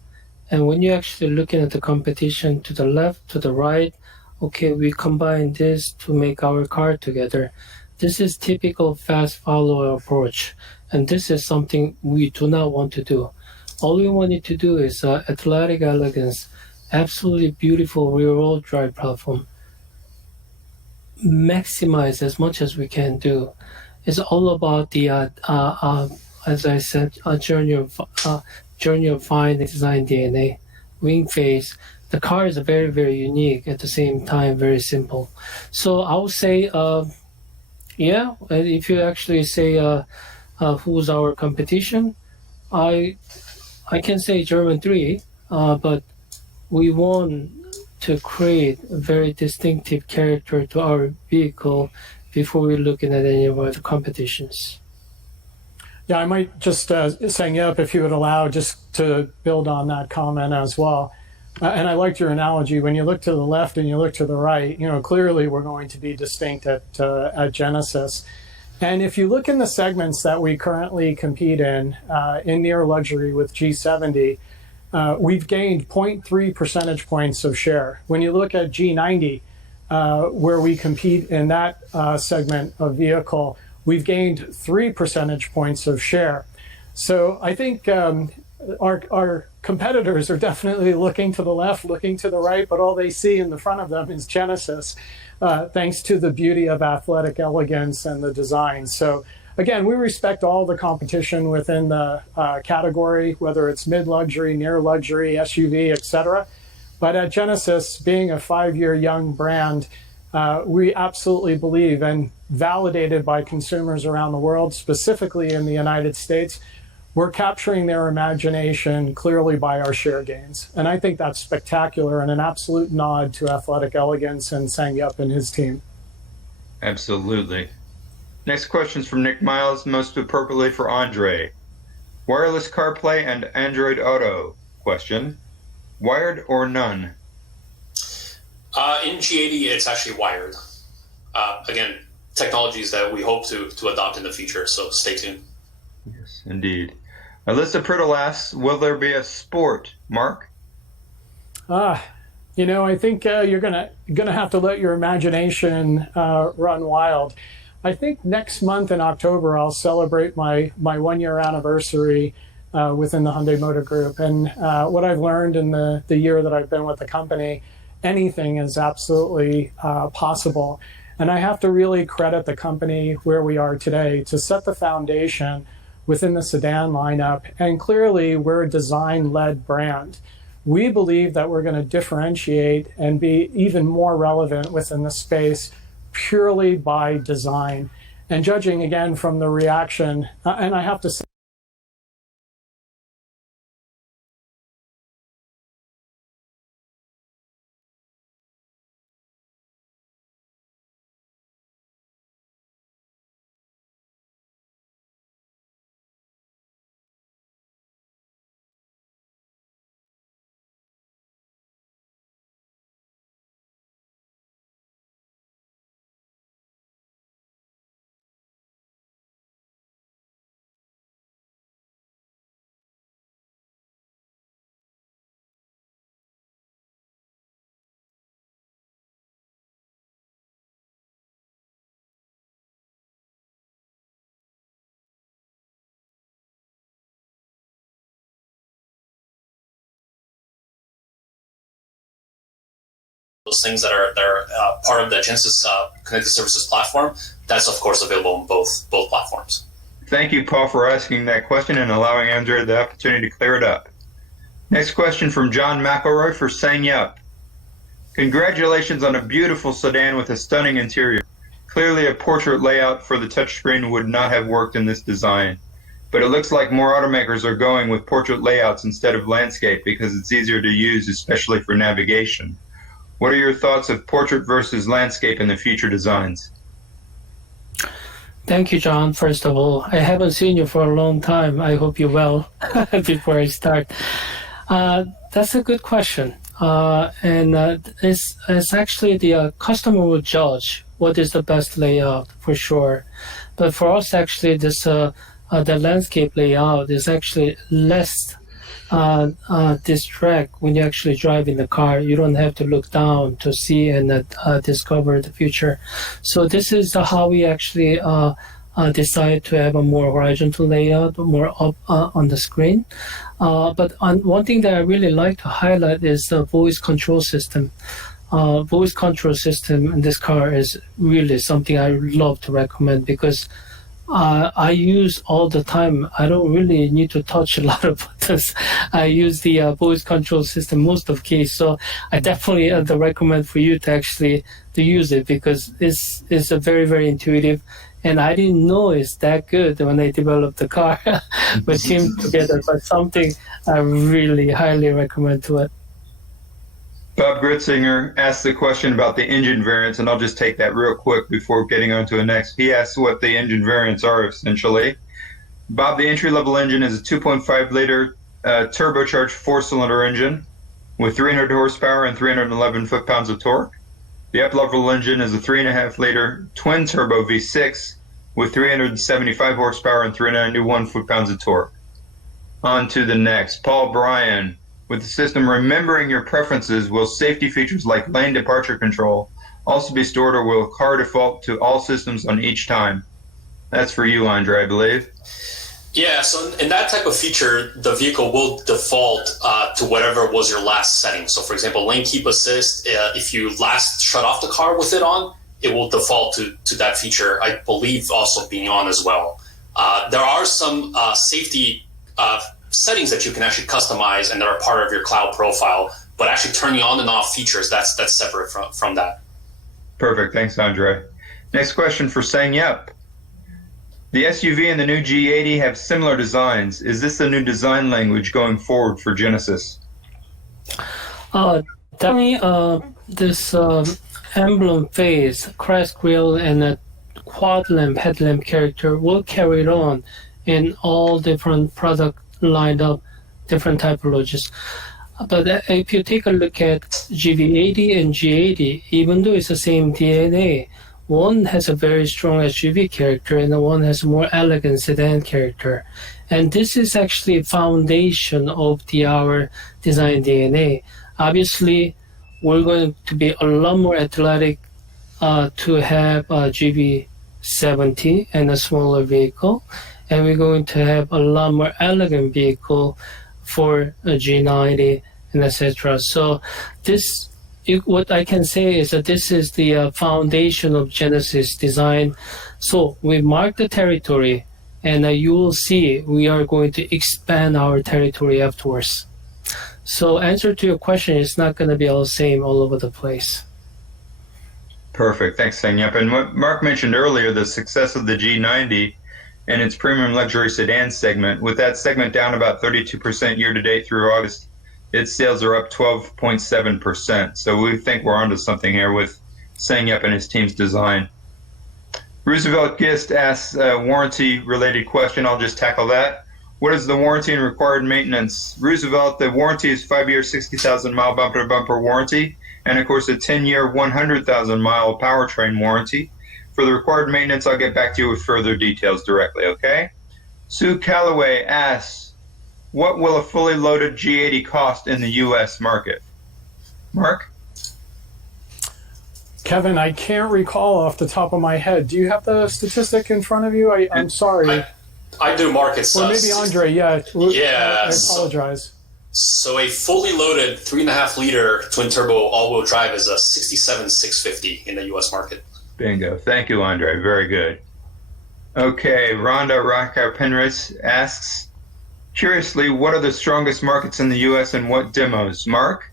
And when you're actually looking at the competition to the left, to the right, okay, we combine this to make our car together. This is typical fast follower approach. And this is something we do not want to do. All we wanted to do is athletic elegance, absolutely beautiful rear-wheel drive platform. Maximize as much as we can do. It's all about the, as I said, journey of fine design DNA, wing face. The car is very, very unique, at the same time, very simple. So I would say, yeah, if you actually say who's our competition, I can say German 3, but we want to create a very distinctive character to our vehicle before we're looking at any of other competitions. Yeah, I might just SangYup, if you would allow, just to build on that comment as well. And I liked your analogy. When you look to the left and you look to the right, you know, clearly we're going to be distinct at Genesis. And if you look in the segments that we currently compete in near luxury with G70, we've gained 0.3 percentage points of share. When you look at G90, where we compete in that segment of vehicle, we've gained 3 percentage points of share. So I think our competitors are definitely looking to the left, looking to the right, but all they see in the front of them is Genesis, thanks to the beauty of athletic elegance and the design. So again, we respect all the competition within the category, whether it's mid-luxury, near luxury, SUV, etc. But at Genesis, being a 5-year young brand, we absolutely believe, and validated by consumers around the world, specifically in the United States, we're capturing their imagination clearly by our share gains. And I think that's spectacular and an absolute nod to athletic elegance and SangYup and his team. Absolutely. Next question is from Nick Miles, most appropriately for Andre. Wireless CarPlay and Android Auto question. Wired or none? In G80, it's actually wired. Again, technologies that we hope to adopt in the future, so stay tuned. Yes, indeed. Alyssa Priddle asks, will there be a sport, Mark? You know, I think you're gonna have to let your imagination run wild. I think next month in October, I'll celebrate my 1-year anniversary within the Hyundai Motor Group. And what I've learned in the year that I've been with the company, anything is absolutely possible. And I have to really credit the company where we are today to set the foundation within the sedan lineup. And clearly, we're a design-led brand. We believe that we're going to differentiate and be even more relevant within the space purely by design. And judging again from the reaction, and I have to say, those things that are part of the Genesis Connected Services platform, that's of course available on both platforms. Thank you, Paul, for asking that question and allowing Andrea the opportunity to clear it up. Next question from John McElroy for SangYup. Congratulations on a beautiful sedan with a stunning interior. Clearly a portrait layout for the touchscreen would not have worked in this design, but it looks like more automakers are going with portrait layouts instead of landscape because it's easier to use, especially for navigation. What are your thoughts of portrait versus landscape in the future designs? Thank you, John. First of all, I haven't seen you for a long time. I hope you're well before I start. That's a good question. It's actually the customer will judge what is the best layout for sure. But for us, actually, this the landscape layout is actually less distract when you actually drive in the car. You don't have to look down to see and discover the future. So this is how we actually decide to have a more horizontal layout, more up on the screen. But one thing that I really like to highlight is the voice control system. Voice control system in this car is really something I love to recommend because I use all the time. I don't really need to touch a lot of buttons. I use the voice control system most of the case. So I definitely recommend for you to actually to use it because it's a very, very intuitive. And I didn't know it's that good when I developed the car with him together, but something I really highly recommend to it. Bob Gritzinger asked the question about the engine variants, and I'll just take that real quick before getting on to the next. He asked what the engine variants are, essentially. Bob, the entry-level engine is a 2.5-liter turbocharged four-cylinder engine with 300 horsepower and 311 foot-pounds of torque. The up-level engine is a 3.5-liter twin-turbo V6 with 375 horsepower and 391 foot-pounds of torque. On to the next. Paul Bryan. With the system remembering your preferences, will safety features like lane departure control also be stored, or will car default to all systems on each time? That's for you, Andre, I believe. Yeah, so in that type of feature, the vehicle will default to whatever was your last setting. So for example, lane keep assist, if you last shut off the car with it on, it will default to that feature, I believe also being on as well. There are some safety settings that you can actually customize and that are part of your cloud profile, but actually turning on and off features, that's separate from that. Perfect. Thanks, Andre. Next question for SangYup. The SUV and the new G80 have similar designs. Is this a new design language going forward for Genesis? Definitely, this emblem face, crest grille, and a quad lamp headlamp character will carry it on in all different product lineup, different typologies. But if you take a look at GV80 and G80, even though it's the same DNA, one has a very strong SUV character and the one has a more elegant sedan character. And this is actually a foundation of our design DNA. Obviously, we're going to be a lot more athletic to have a GV70 and a smaller vehicle. And we're going to have a lot more elegant vehicle for a G90 and etc. So this, what I can say is that this is the foundation of Genesis design. So we mark the territory, and you will see we are going to expand our territory afterwards. So answer to your question is not going to be all the same all over the place. Perfect. Thanks, SangYup. And what Mark mentioned earlier, the success of the G90 and its premium luxury sedan segment, with that segment down about 32% year-to-date through August, its sales are up 12.7%. So we think we're onto something here with SangYup and his team's design. Roosevelt Gist asks a warranty-related question. I'll just tackle that. What is the warranty and required maintenance? Roosevelt, the warranty is 5-year, 60,000-mile bumper-to-bumper warranty, and of course a 10-year, 100,000-mile powertrain warranty. For the required maintenance, I'll get back to you with further details directly, okay? Sue Calloway asks, what will a fully loaded G80 cost in the U.S. market? Mark? Kevin, I can't recall off the top of my head. Do you have the statistic in front of you? I'm sorry. I do, Mark. It's or maybe Andre, yeah. Yeah. I apologize. So a fully loaded 3.5-liter twin-turbo all-wheel drive is a $67,650 in the U.S. market. Bingo. Thank you, Andre. Very good. Okay, Rhonda Rocker-Penrith asks, curiously, what are the strongest markets in the U.S. and what demos? Mark?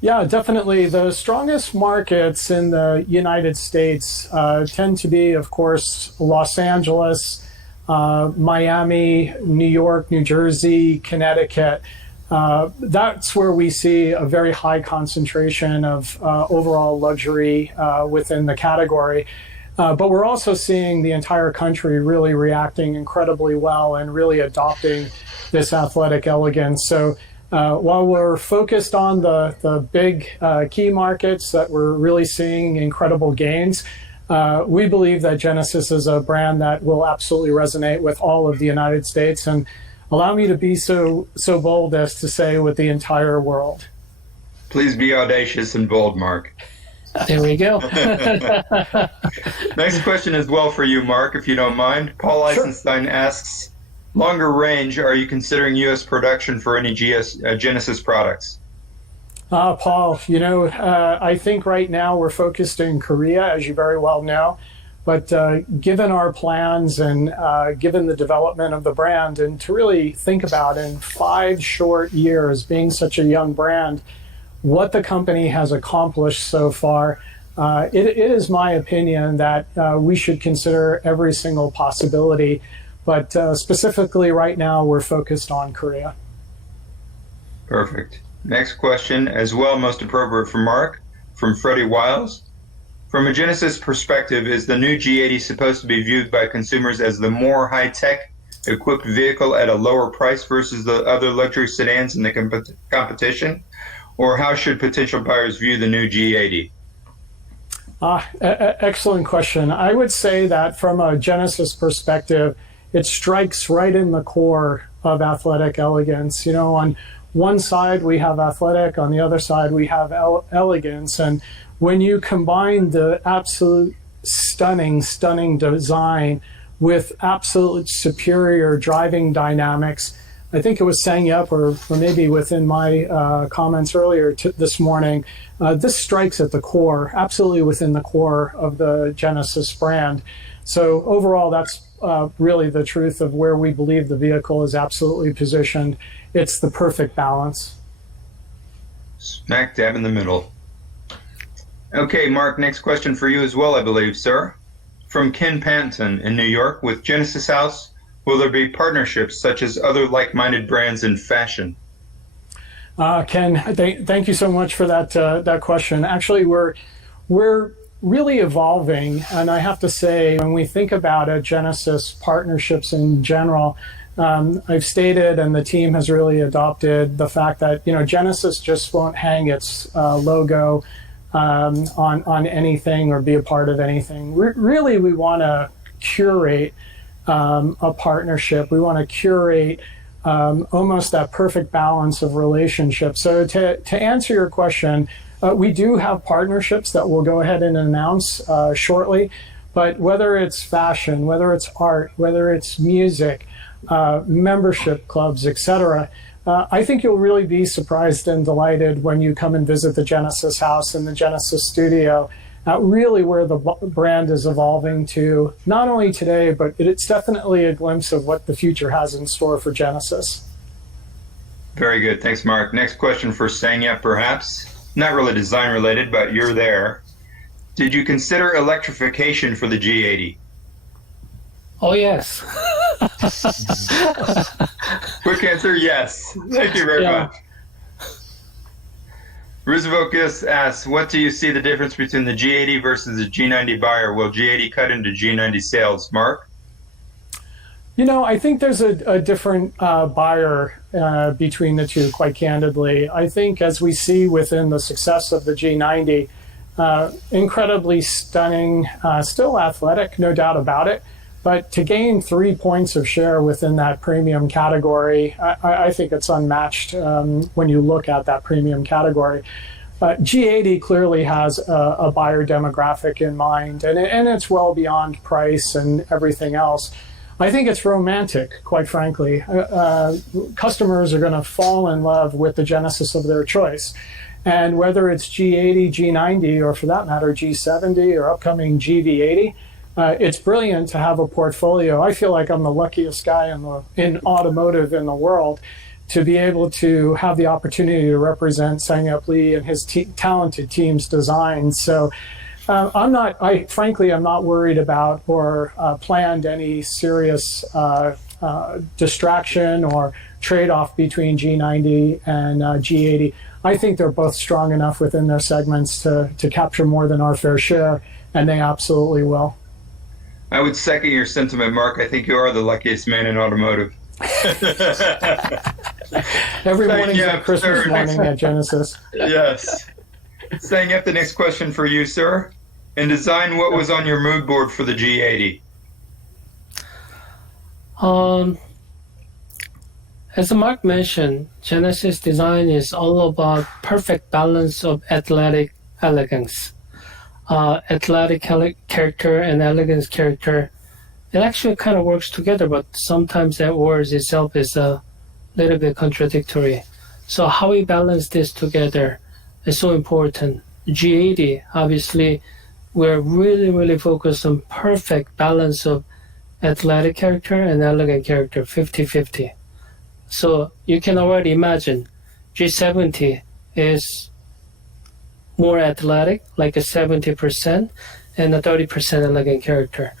Yeah, definitely. The strongest markets in the United States tend to be, of course, Los Angeles, Miami, New York, New Jersey, Connecticut. That's where we see a very high concentration of overall luxury within the category. But we're also seeing the entire country really reacting incredibly well and really adopting this athletic elegance. So while we're focused on the big key markets that we're really seeing incredible gains, we believe that Genesis is a brand that will absolutely resonate with all of the United States, and allow me to be so bold as to say with the entire world. Please be audacious and bold, Mark. There we go. Next question is well for you, Mark, if you don't mind. Paul Eisenstein asks, longer range, are you considering U.S. production for any Genesis products? Paul, you know, I think right now we're focused in Korea, as you very well know. But given our plans and given the development of the brand, and to really think about in 5 short years, being such a young brand, what the company has accomplished so far, it is my opinion that we should consider every single possibility. But specifically right now, we're focused on Korea. Perfect. Next question, as well, most appropriate for Mark, from Freddie Wiles. From a Genesis perspective, is the new G80 supposed to be viewed by consumers as the more high-tech equipped vehicle at a lower price versus the other luxury sedans in the competition? Or how should potential buyers view the new G80? Excellent question. I would say that from a Genesis perspective, it strikes right in the core of athletic elegance. You know, on one side we have athletic, on the other side we have elegance. And when you combine the absolute stunning design with absolute superior driving dynamics, I think it was SangYup or maybe within my comments earlier this morning, this strikes at the core, absolutely within the core of the Genesis brand. So overall, that's really the truth of where we believe the vehicle is absolutely positioned. It's the perfect balance. Smack dab in the middle. Okay, Mark, next question for you as well, I believe, sir. from Ken Panton in New York. With Genesis House, will there be partnerships such as other like-minded brands in fashion? Ken, thank you so much for that question. Actually, we're really evolving, and I have to say, when we think about Genesis partnerships in general, I've stated, and the team has really adopted the fact that Genesis just won't hang its logo on anything or be a part of anything. Really, we want to curate a partnership. We want to curate almost that perfect balance of relationship. So to answer your question, we do have partnerships that we'll go ahead and announce shortly. But whether it's fashion, whether it's art, whether it's music, membership clubs, etc., I think you'll really be surprised and delighted when you come and visit the Genesis House and the Genesis Studio, really where the brand is evolving to, not only today, but it's definitely a glimpse of what the future has in store for Genesis. Very good. Thanks, Mark. Next question for SangYup, perhaps. Not really design related, but you're there. Did you consider electrification for the G80? Oh, yes. Quick answer, yes. Thank you very much. Rizavokis asks, what do you see the difference between the G80 versus the G90 buyer? Will G80 cut into G90 sales? Mark? I think there's a different buyer between the two, quite candidly. I think as we see within the success of the G90, incredibly stunning, still athletic, no doubt about it. But to gain 3 points of share within that premium category, I think it's unmatched when you look at that premium category. G80 clearly has a buyer demographic in mind, and it's well beyond price and everything else. I think it's romantic, quite frankly. Customers are going to fall in love with the Genesis of their choice. And whether it's G80, G90, or for that matter, G70 or upcoming GV80, it's brilliant to have a portfolio. I feel like I'm the luckiest guy in automotive in the world to be able to have the opportunity to represent SangYup Lee and his talented team's designs. So I'm not worried about or planned any serious distraction or trade-off between G90 and G80. I think they're both strong enough within their segments to capture more than our fair share, and they absolutely will. I would second your sentiment, Mark. I think you are the luckiest man in automotive. Every morning's a Christmas morning at Genesis. Yes. SangYup, the next question for you, sir. In design, what was on your mood board for the G80? As Mark mentioned, Genesis design is all about perfect balance of athletic elegance. Athletic character and elegance character, it actually kind of works together, but sometimes that word itself is a little bit contradictory. So how we balance this together is so important. G80, obviously, we're really, really focused on perfect balance of athletic character and elegant character, 50-50. So you can already imagine G70 is more athletic, like a 70%, and a 30% elegant character.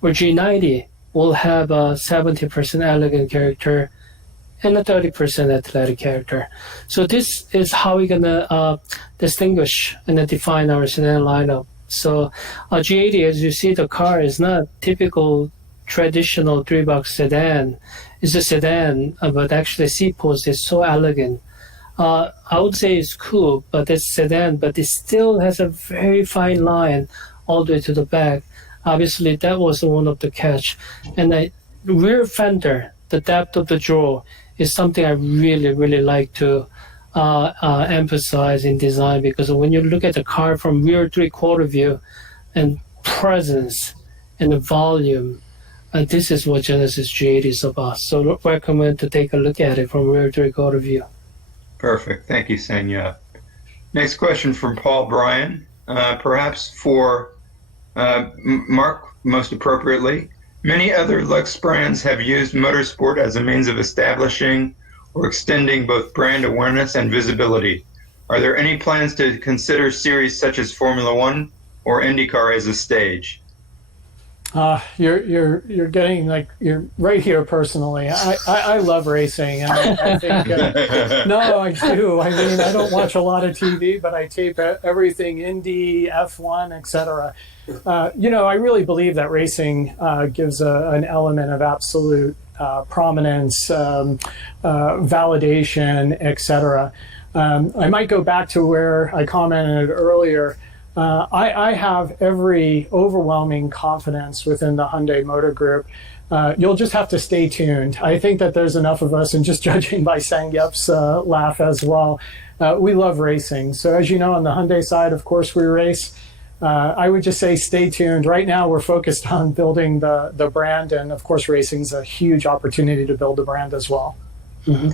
Or G90 will have a 70% elegant character and a 30% athletic character. So this is how we're gonna distinguish and define our sedan lineup. So G80, as you see, the car is not typical traditional 3-box sedan. It's a sedan, but actually seat post is so elegant. I would say it's cool, but it's sedan, but it still has a very fine line all the way to the back. Obviously, that was one of the catch. And the rear fender, the depth of the drawer, is something I really, really like to emphasize in design, because when you look at the car from rear 3/4 view and presence and the volume, this is what Genesis G80 is about. So I recommend to take a look at it from rear 3/4 view. Perfect. Thank you, SangYup. Next question from Paul Bryan, perhaps for Mark, most appropriately. Many other Lux brands have used motorsport as a means of establishing or extending both brand awareness and visibility. Are there any plans to consider series such as Formula One or IndyCar as a stage? You're getting like you're right here personally. I love racing, and I think no, I do. I mean, I don't watch a lot of TV, but I tape everything Indy, F1, etc. I really believe that racing gives an element of absolute prominence, validation, etc. I might go back to where I commented earlier. I have every overwhelming confidence within the Hyundai Motor Group. You'll just have to stay tuned. I think that there's enough of us, and just judging by SangYup's laugh as well, we love racing. So as you know, on the Hyundai side, of course, we race. I would just say stay tuned. Right now, we're focused on building the brand, and of course, racing is a huge opportunity to build the brand as well. Mm-hmm.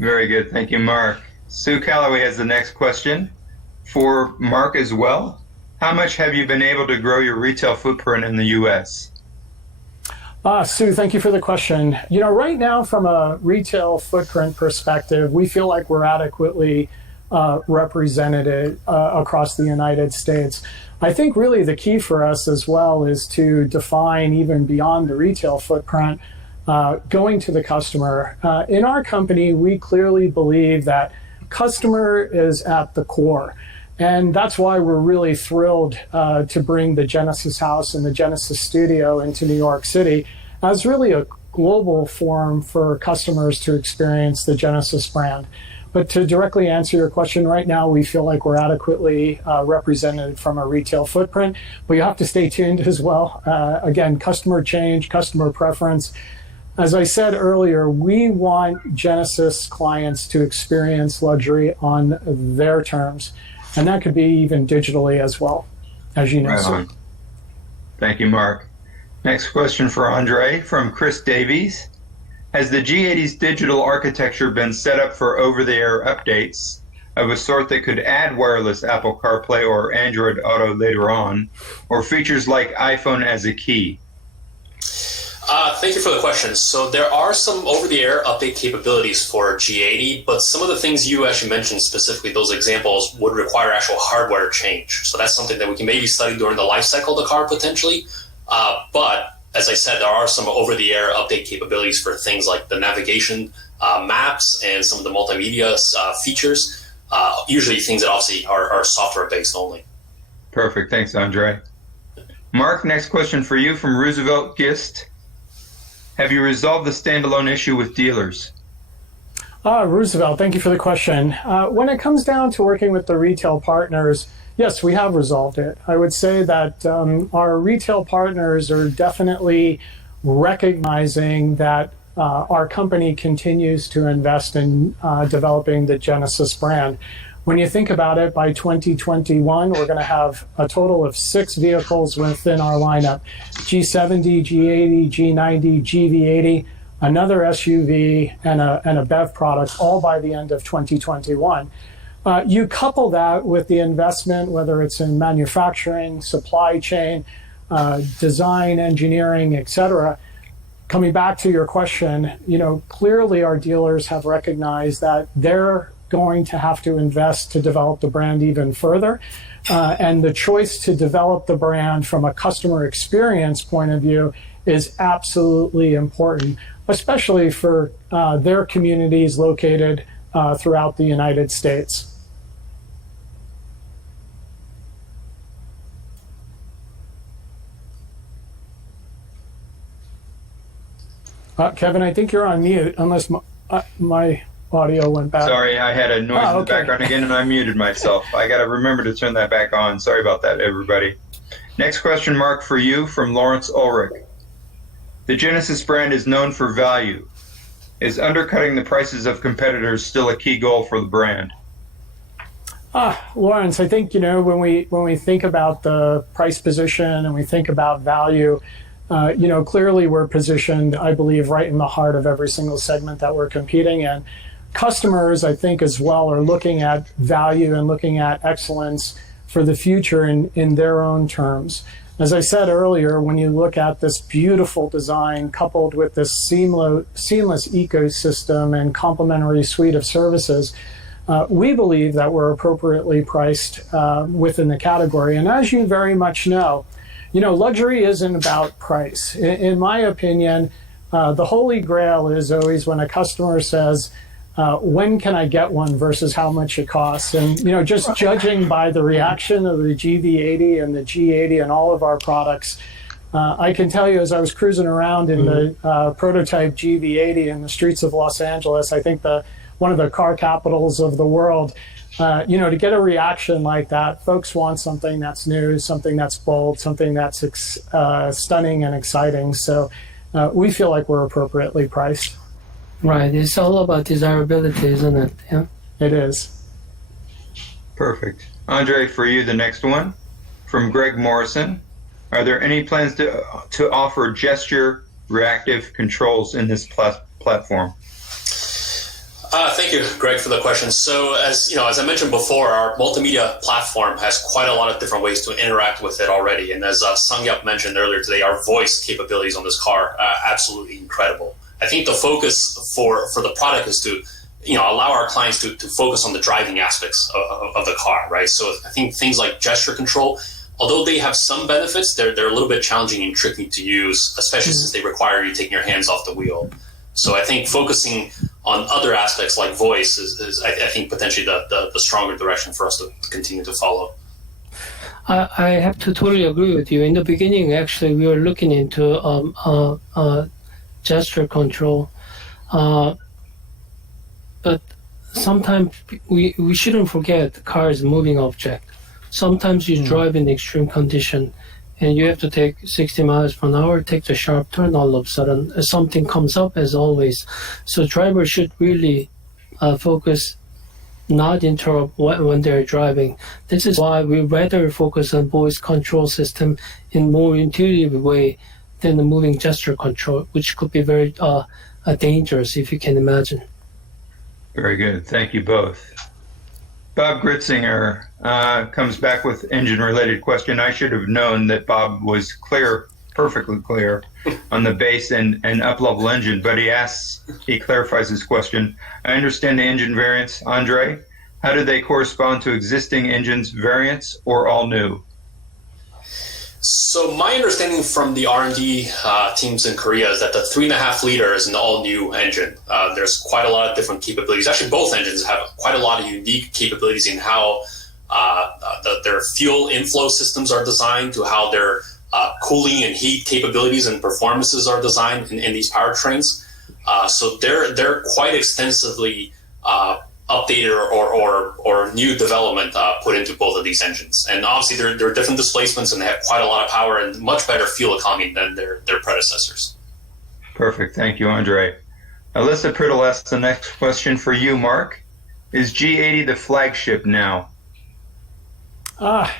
Very good. Thank you, Mark. Sue Calloway has the next question. For Mark as well, how much have you been able to grow your retail footprint in the U.S.? Sue, thank you for the question. Right now, from a retail footprint perspective, we feel like we're adequately represented across the United States. I think really the key for us as well is to define even beyond the retail footprint, going to the customer. In our company, we clearly believe that customer is at the core. And that's why we're really thrilled to bring the Genesis House and the Genesis Studio into New York City as really a global forum for customers to experience the Genesis brand. But to directly answer your question, right now we feel like we're adequately represented from a retail footprint, but you have to stay tuned as well. Again, customer change, customer preference. As I said earlier, we want Genesis clients to experience luxury on their terms. And that could be even digitally as well, as you know. Right on. Thank you, Mark. Next question for Andre from Chris Davies. Has the G80's digital architecture been set up for over-the-air updates of a sort that could add wireless Apple CarPlay or Android Auto later on, or features like iPhone as a key? Thank you for the question. So there are some over-the-air update capabilities for G80, but some of the things you actually mentioned, specifically those examples, would require actual hardware change. So that's something that we can maybe study during the life cycle of the car potentially. But as I said, there are some over-the-air update capabilities for things like the navigation, maps, and some of the multimedia features. Usually things that obviously are software-based only. Perfect. Thanks, Andre. Mark, next question for you from Roosevelt Gist. Have you resolved the standalone issue with dealers? Roosevelt, thank you for the question. When it comes down to working with the retail partners, yes, we have resolved it. I would say that our retail partners are definitely recognizing that our company continues to invest in developing the Genesis brand. When you think about it, by 2021, we're going to have a total of 6 vehicles within our lineup: G70, G80, G90, GV80, another SUV, and a BEV product, all by the end of 2021. You couple that with the investment, whether it's in manufacturing, supply chain, design, engineering, etc. Coming back to your question, clearly our dealers have recognized that they're going to have to invest to develop the brand even further. And the choice to develop the brand from a customer experience point of view is absolutely important, especially for their communities located throughout the United States. Kevin, I think you're on mute, unless my audio went back. Sorry, I had a noise in the background again, and I muted myself. I got to remember to turn that back on. Sorry about that, everybody. Next question, Mark, for you from Lawrence Ulrich. The Genesis brand is known for value. Is undercutting the prices of competitors still a key goal for the brand? Lawrence, I think, when we think about the price position and we think about value, clearly we're positioned, I believe, right in the heart of every single segment that we're competing in. Customers, I think, as well, are looking at value and looking at excellence for the future in their own terms. As I said earlier, when you look at this beautiful design coupled with this seamless ecosystem and complementary suite of services, we believe that we're appropriately priced within the category. And as you very much know, luxury isn't about price. In my opinion, the holy grail is always when a customer says, when can I get one versus how much it costs? And, just judging by the reaction of the GV80 and the G80 and all of our products, I can tell you, as I was cruising around in the prototype GV80 in the streets of Los Angeles, I think one of the car capitals of the world, to get a reaction like that, folks want something that's new, something that's bold, something that's stunning and exciting. So we feel like we're appropriately priced. Right. It's all about desirability, isn't it? Yeah. It is. Perfect. Andre, for you, the next one from Greg Morrison. Are there any plans to offer gesture reactive controls in this platform? Thank you, Greg, for the question. So as I mentioned before, our multimedia platform has quite a lot of different ways to interact with it already. And as SangYup mentioned earlier today, our voice capabilities on this car are absolutely incredible. I think the focus for the product is to allow our clients to focus on the driving aspects of the car, right? So I think things like gesture control, although they have some benefits, they're a little bit challenging and tricky to use, especially since they require you taking your hands off the wheel. So I think focusing on other aspects like voice is I think, potentially the stronger direction for us to continue to follow. I have to totally agree with you. In the beginning, actually, we were looking into gesture control, but sometimes we shouldn't forget the car is a moving object. Sometimes you drive in extreme condition and you have to take 60 miles per hour, take the sharp turn, all of a sudden something comes up, as always. So drivers should really focus, not interrupt when they're driving. This is why we rather focus on voice control system in more intuitive way than the moving gesture control, which could be very dangerous, if you can imagine. Very good. Thank you both. Bob Gritzinger comes back with engine-related question. I should have known that Bob was perfectly clear on the base and up-level engine, but he clarifies his question. I understand the engine variants. Andre, how do they correspond to existing engines variants or all new? So my understanding from the R&D teams in Korea is that the 3.5 liter is an all-new engine. There's quite a lot of different capabilities. Actually, both engines have quite a lot of unique capabilities in how their fuel inflow systems are designed, to how their cooling and heat capabilities and performances are designed in these powertrains. So they're quite extensively updated or new development put into both of these engines. And obviously they're different displacements and they have quite a lot of power and much better fuel economy than their predecessors. Perfect. Thank you, Andre. Alyssa Priddle asks the next question for you, Mark. Is G80 the flagship now? I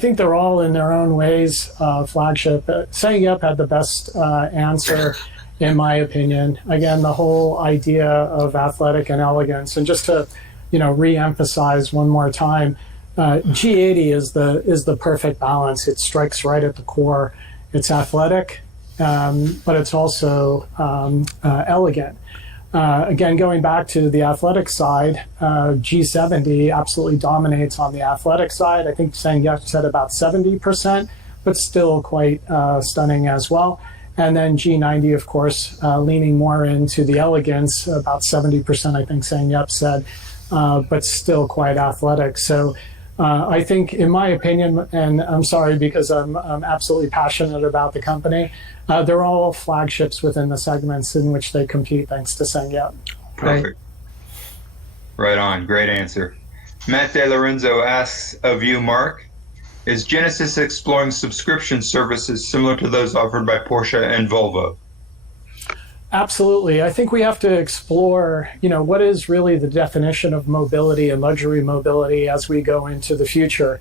think they're all in their own ways flagship. SangYup had the best answer in my opinion. Again, the whole idea of athletic and elegance. And just to, re-emphasize one more time, G80 is the perfect balance. It strikes right at the core. It's athletic, but it's also elegant. Again, going back to the athletic side, G70 absolutely dominates on the athletic side. I think SangYup said about 70%, but still quite stunning as well. And then G90, of course, leaning more into the elegance, about 70%, I think SangYup said, but still quite athletic. So I think, in my opinion, and I'm sorry because I'm absolutely passionate about the company, they're all flagships within the segments in which they compete, thanks to SangYup. Perfect. Right on. Great answer. Matt De Lorenzo asks of you, Mark, is Genesis exploring subscription services similar to those offered by Porsche and Volvo? Absolutely. I think we have to explore, what is really the definition of mobility and luxury mobility as we go into the future.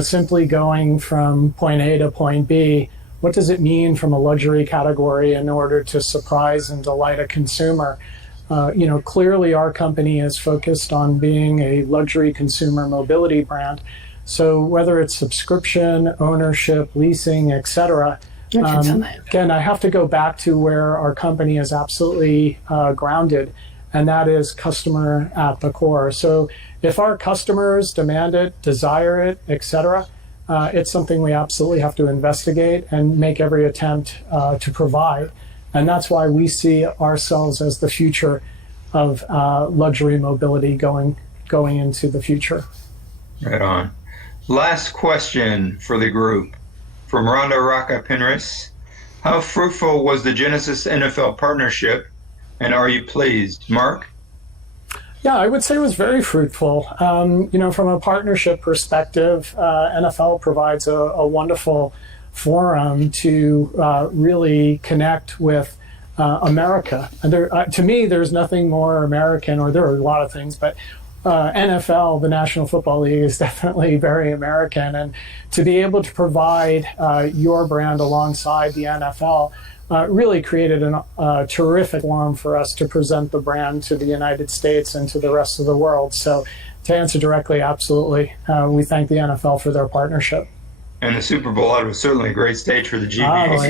Simply going from point A to point B, what does it mean from a luxury category in order to surprise and delight a consumer? Clearly our company is focused on being a luxury consumer mobility brand. So whether it's subscription, ownership, leasing, etc., again, I have to go back to where our company is absolutely grounded, and that is customer at the core. So if our customers demand it, desire it, etc., it's something we absolutely have to investigate and make every attempt to provide. And that's why we see ourselves as the future of luxury mobility going into the future. Right on. Last question for the group from Rhonda Raka Penris. How fruitful was the Genesis NFL partnership, and are you pleased? Mark? Yeah, I would say it was very fruitful. From a partnership perspective, NFL provides a wonderful forum to really connect with America. And to me, there's nothing more American, or there are a lot of things, but NFL, the National Football League, is definitely very American. And to be able to provide your brand alongside the NFL really created a terrific forum for us to present the brand to the United States and to the rest of the world. So to answer directly, absolutely. We thank the NFL for their partnership. And the Super Bowl ad was certainly a great stage for the GV80. Oh,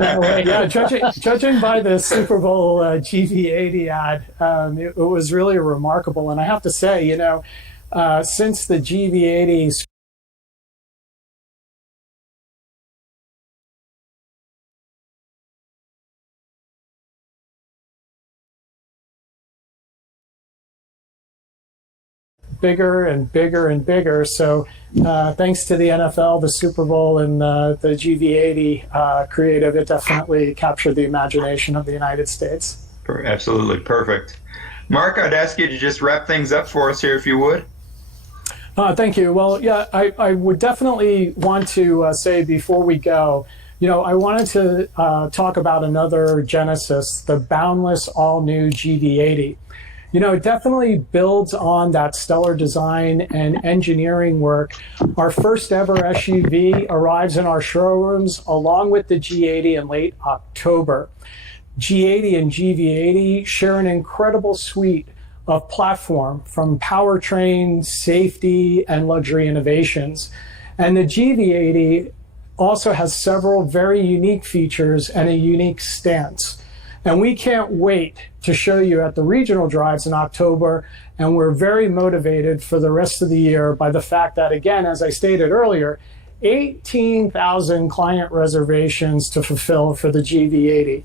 yeah. Yeah, judging by the Super Bowl GV80 ad, it was really remarkable. And I have to say, since the GV80 bigger and bigger and bigger. So thanks to the NFL, the Super Bowl, and the GV80 creative, it definitely captured the imagination of the United States. Absolutely perfect. Mark, I'd ask you to just wrap things up for us here, if you would. Thank you. Well, yeah, I would definitely want to say before we go, I wanted to talk about another Genesis, the boundless all-new GV80. It definitely builds on that stellar design and engineering work. Our first ever SUV arrives in our showrooms along with the G80 in late October. G80 and GV80 share an incredible suite of platform from powertrain, safety, and luxury innovations. And the GV80 also has several very unique features and a unique stance. And we can't wait to show you at the regional drives in October, and we're very motivated for the rest of the year by the fact that, again, as I stated earlier, 18,000 client reservations to fulfill for the GV80.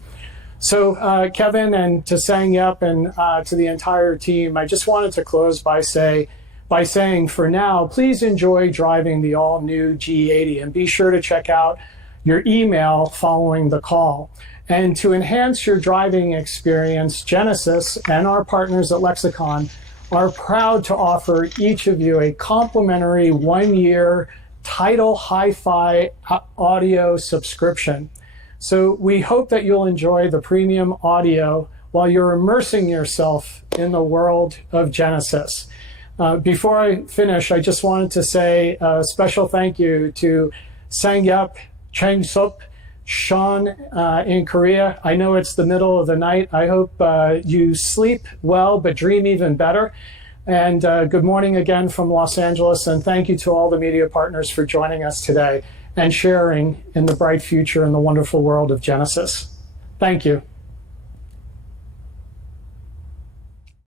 So Kevin, and to SangYup, and to the entire team, I just wanted to close by saying, for now, please enjoy driving the all-new G80, and be sure to check out your email following the call. And to enhance your driving experience, Genesis and our partners at Lexicon are proud to offer each of you a complimentary 1-year Tidal Hi-Fi audio subscription. So we hope that you'll enjoy the premium audio while you're immersing yourself in the world of Genesis. Before I finish, I just wanted to say a special thank you to SangYup, Changsoeb, Sean in Korea. I know it's the middle of the night. I hope you sleep well, but dream even better. And good morning again from Los Angeles. And thank you to all the media partners for joining us today and sharing in the bright future and the wonderful world of Genesis. Thank you.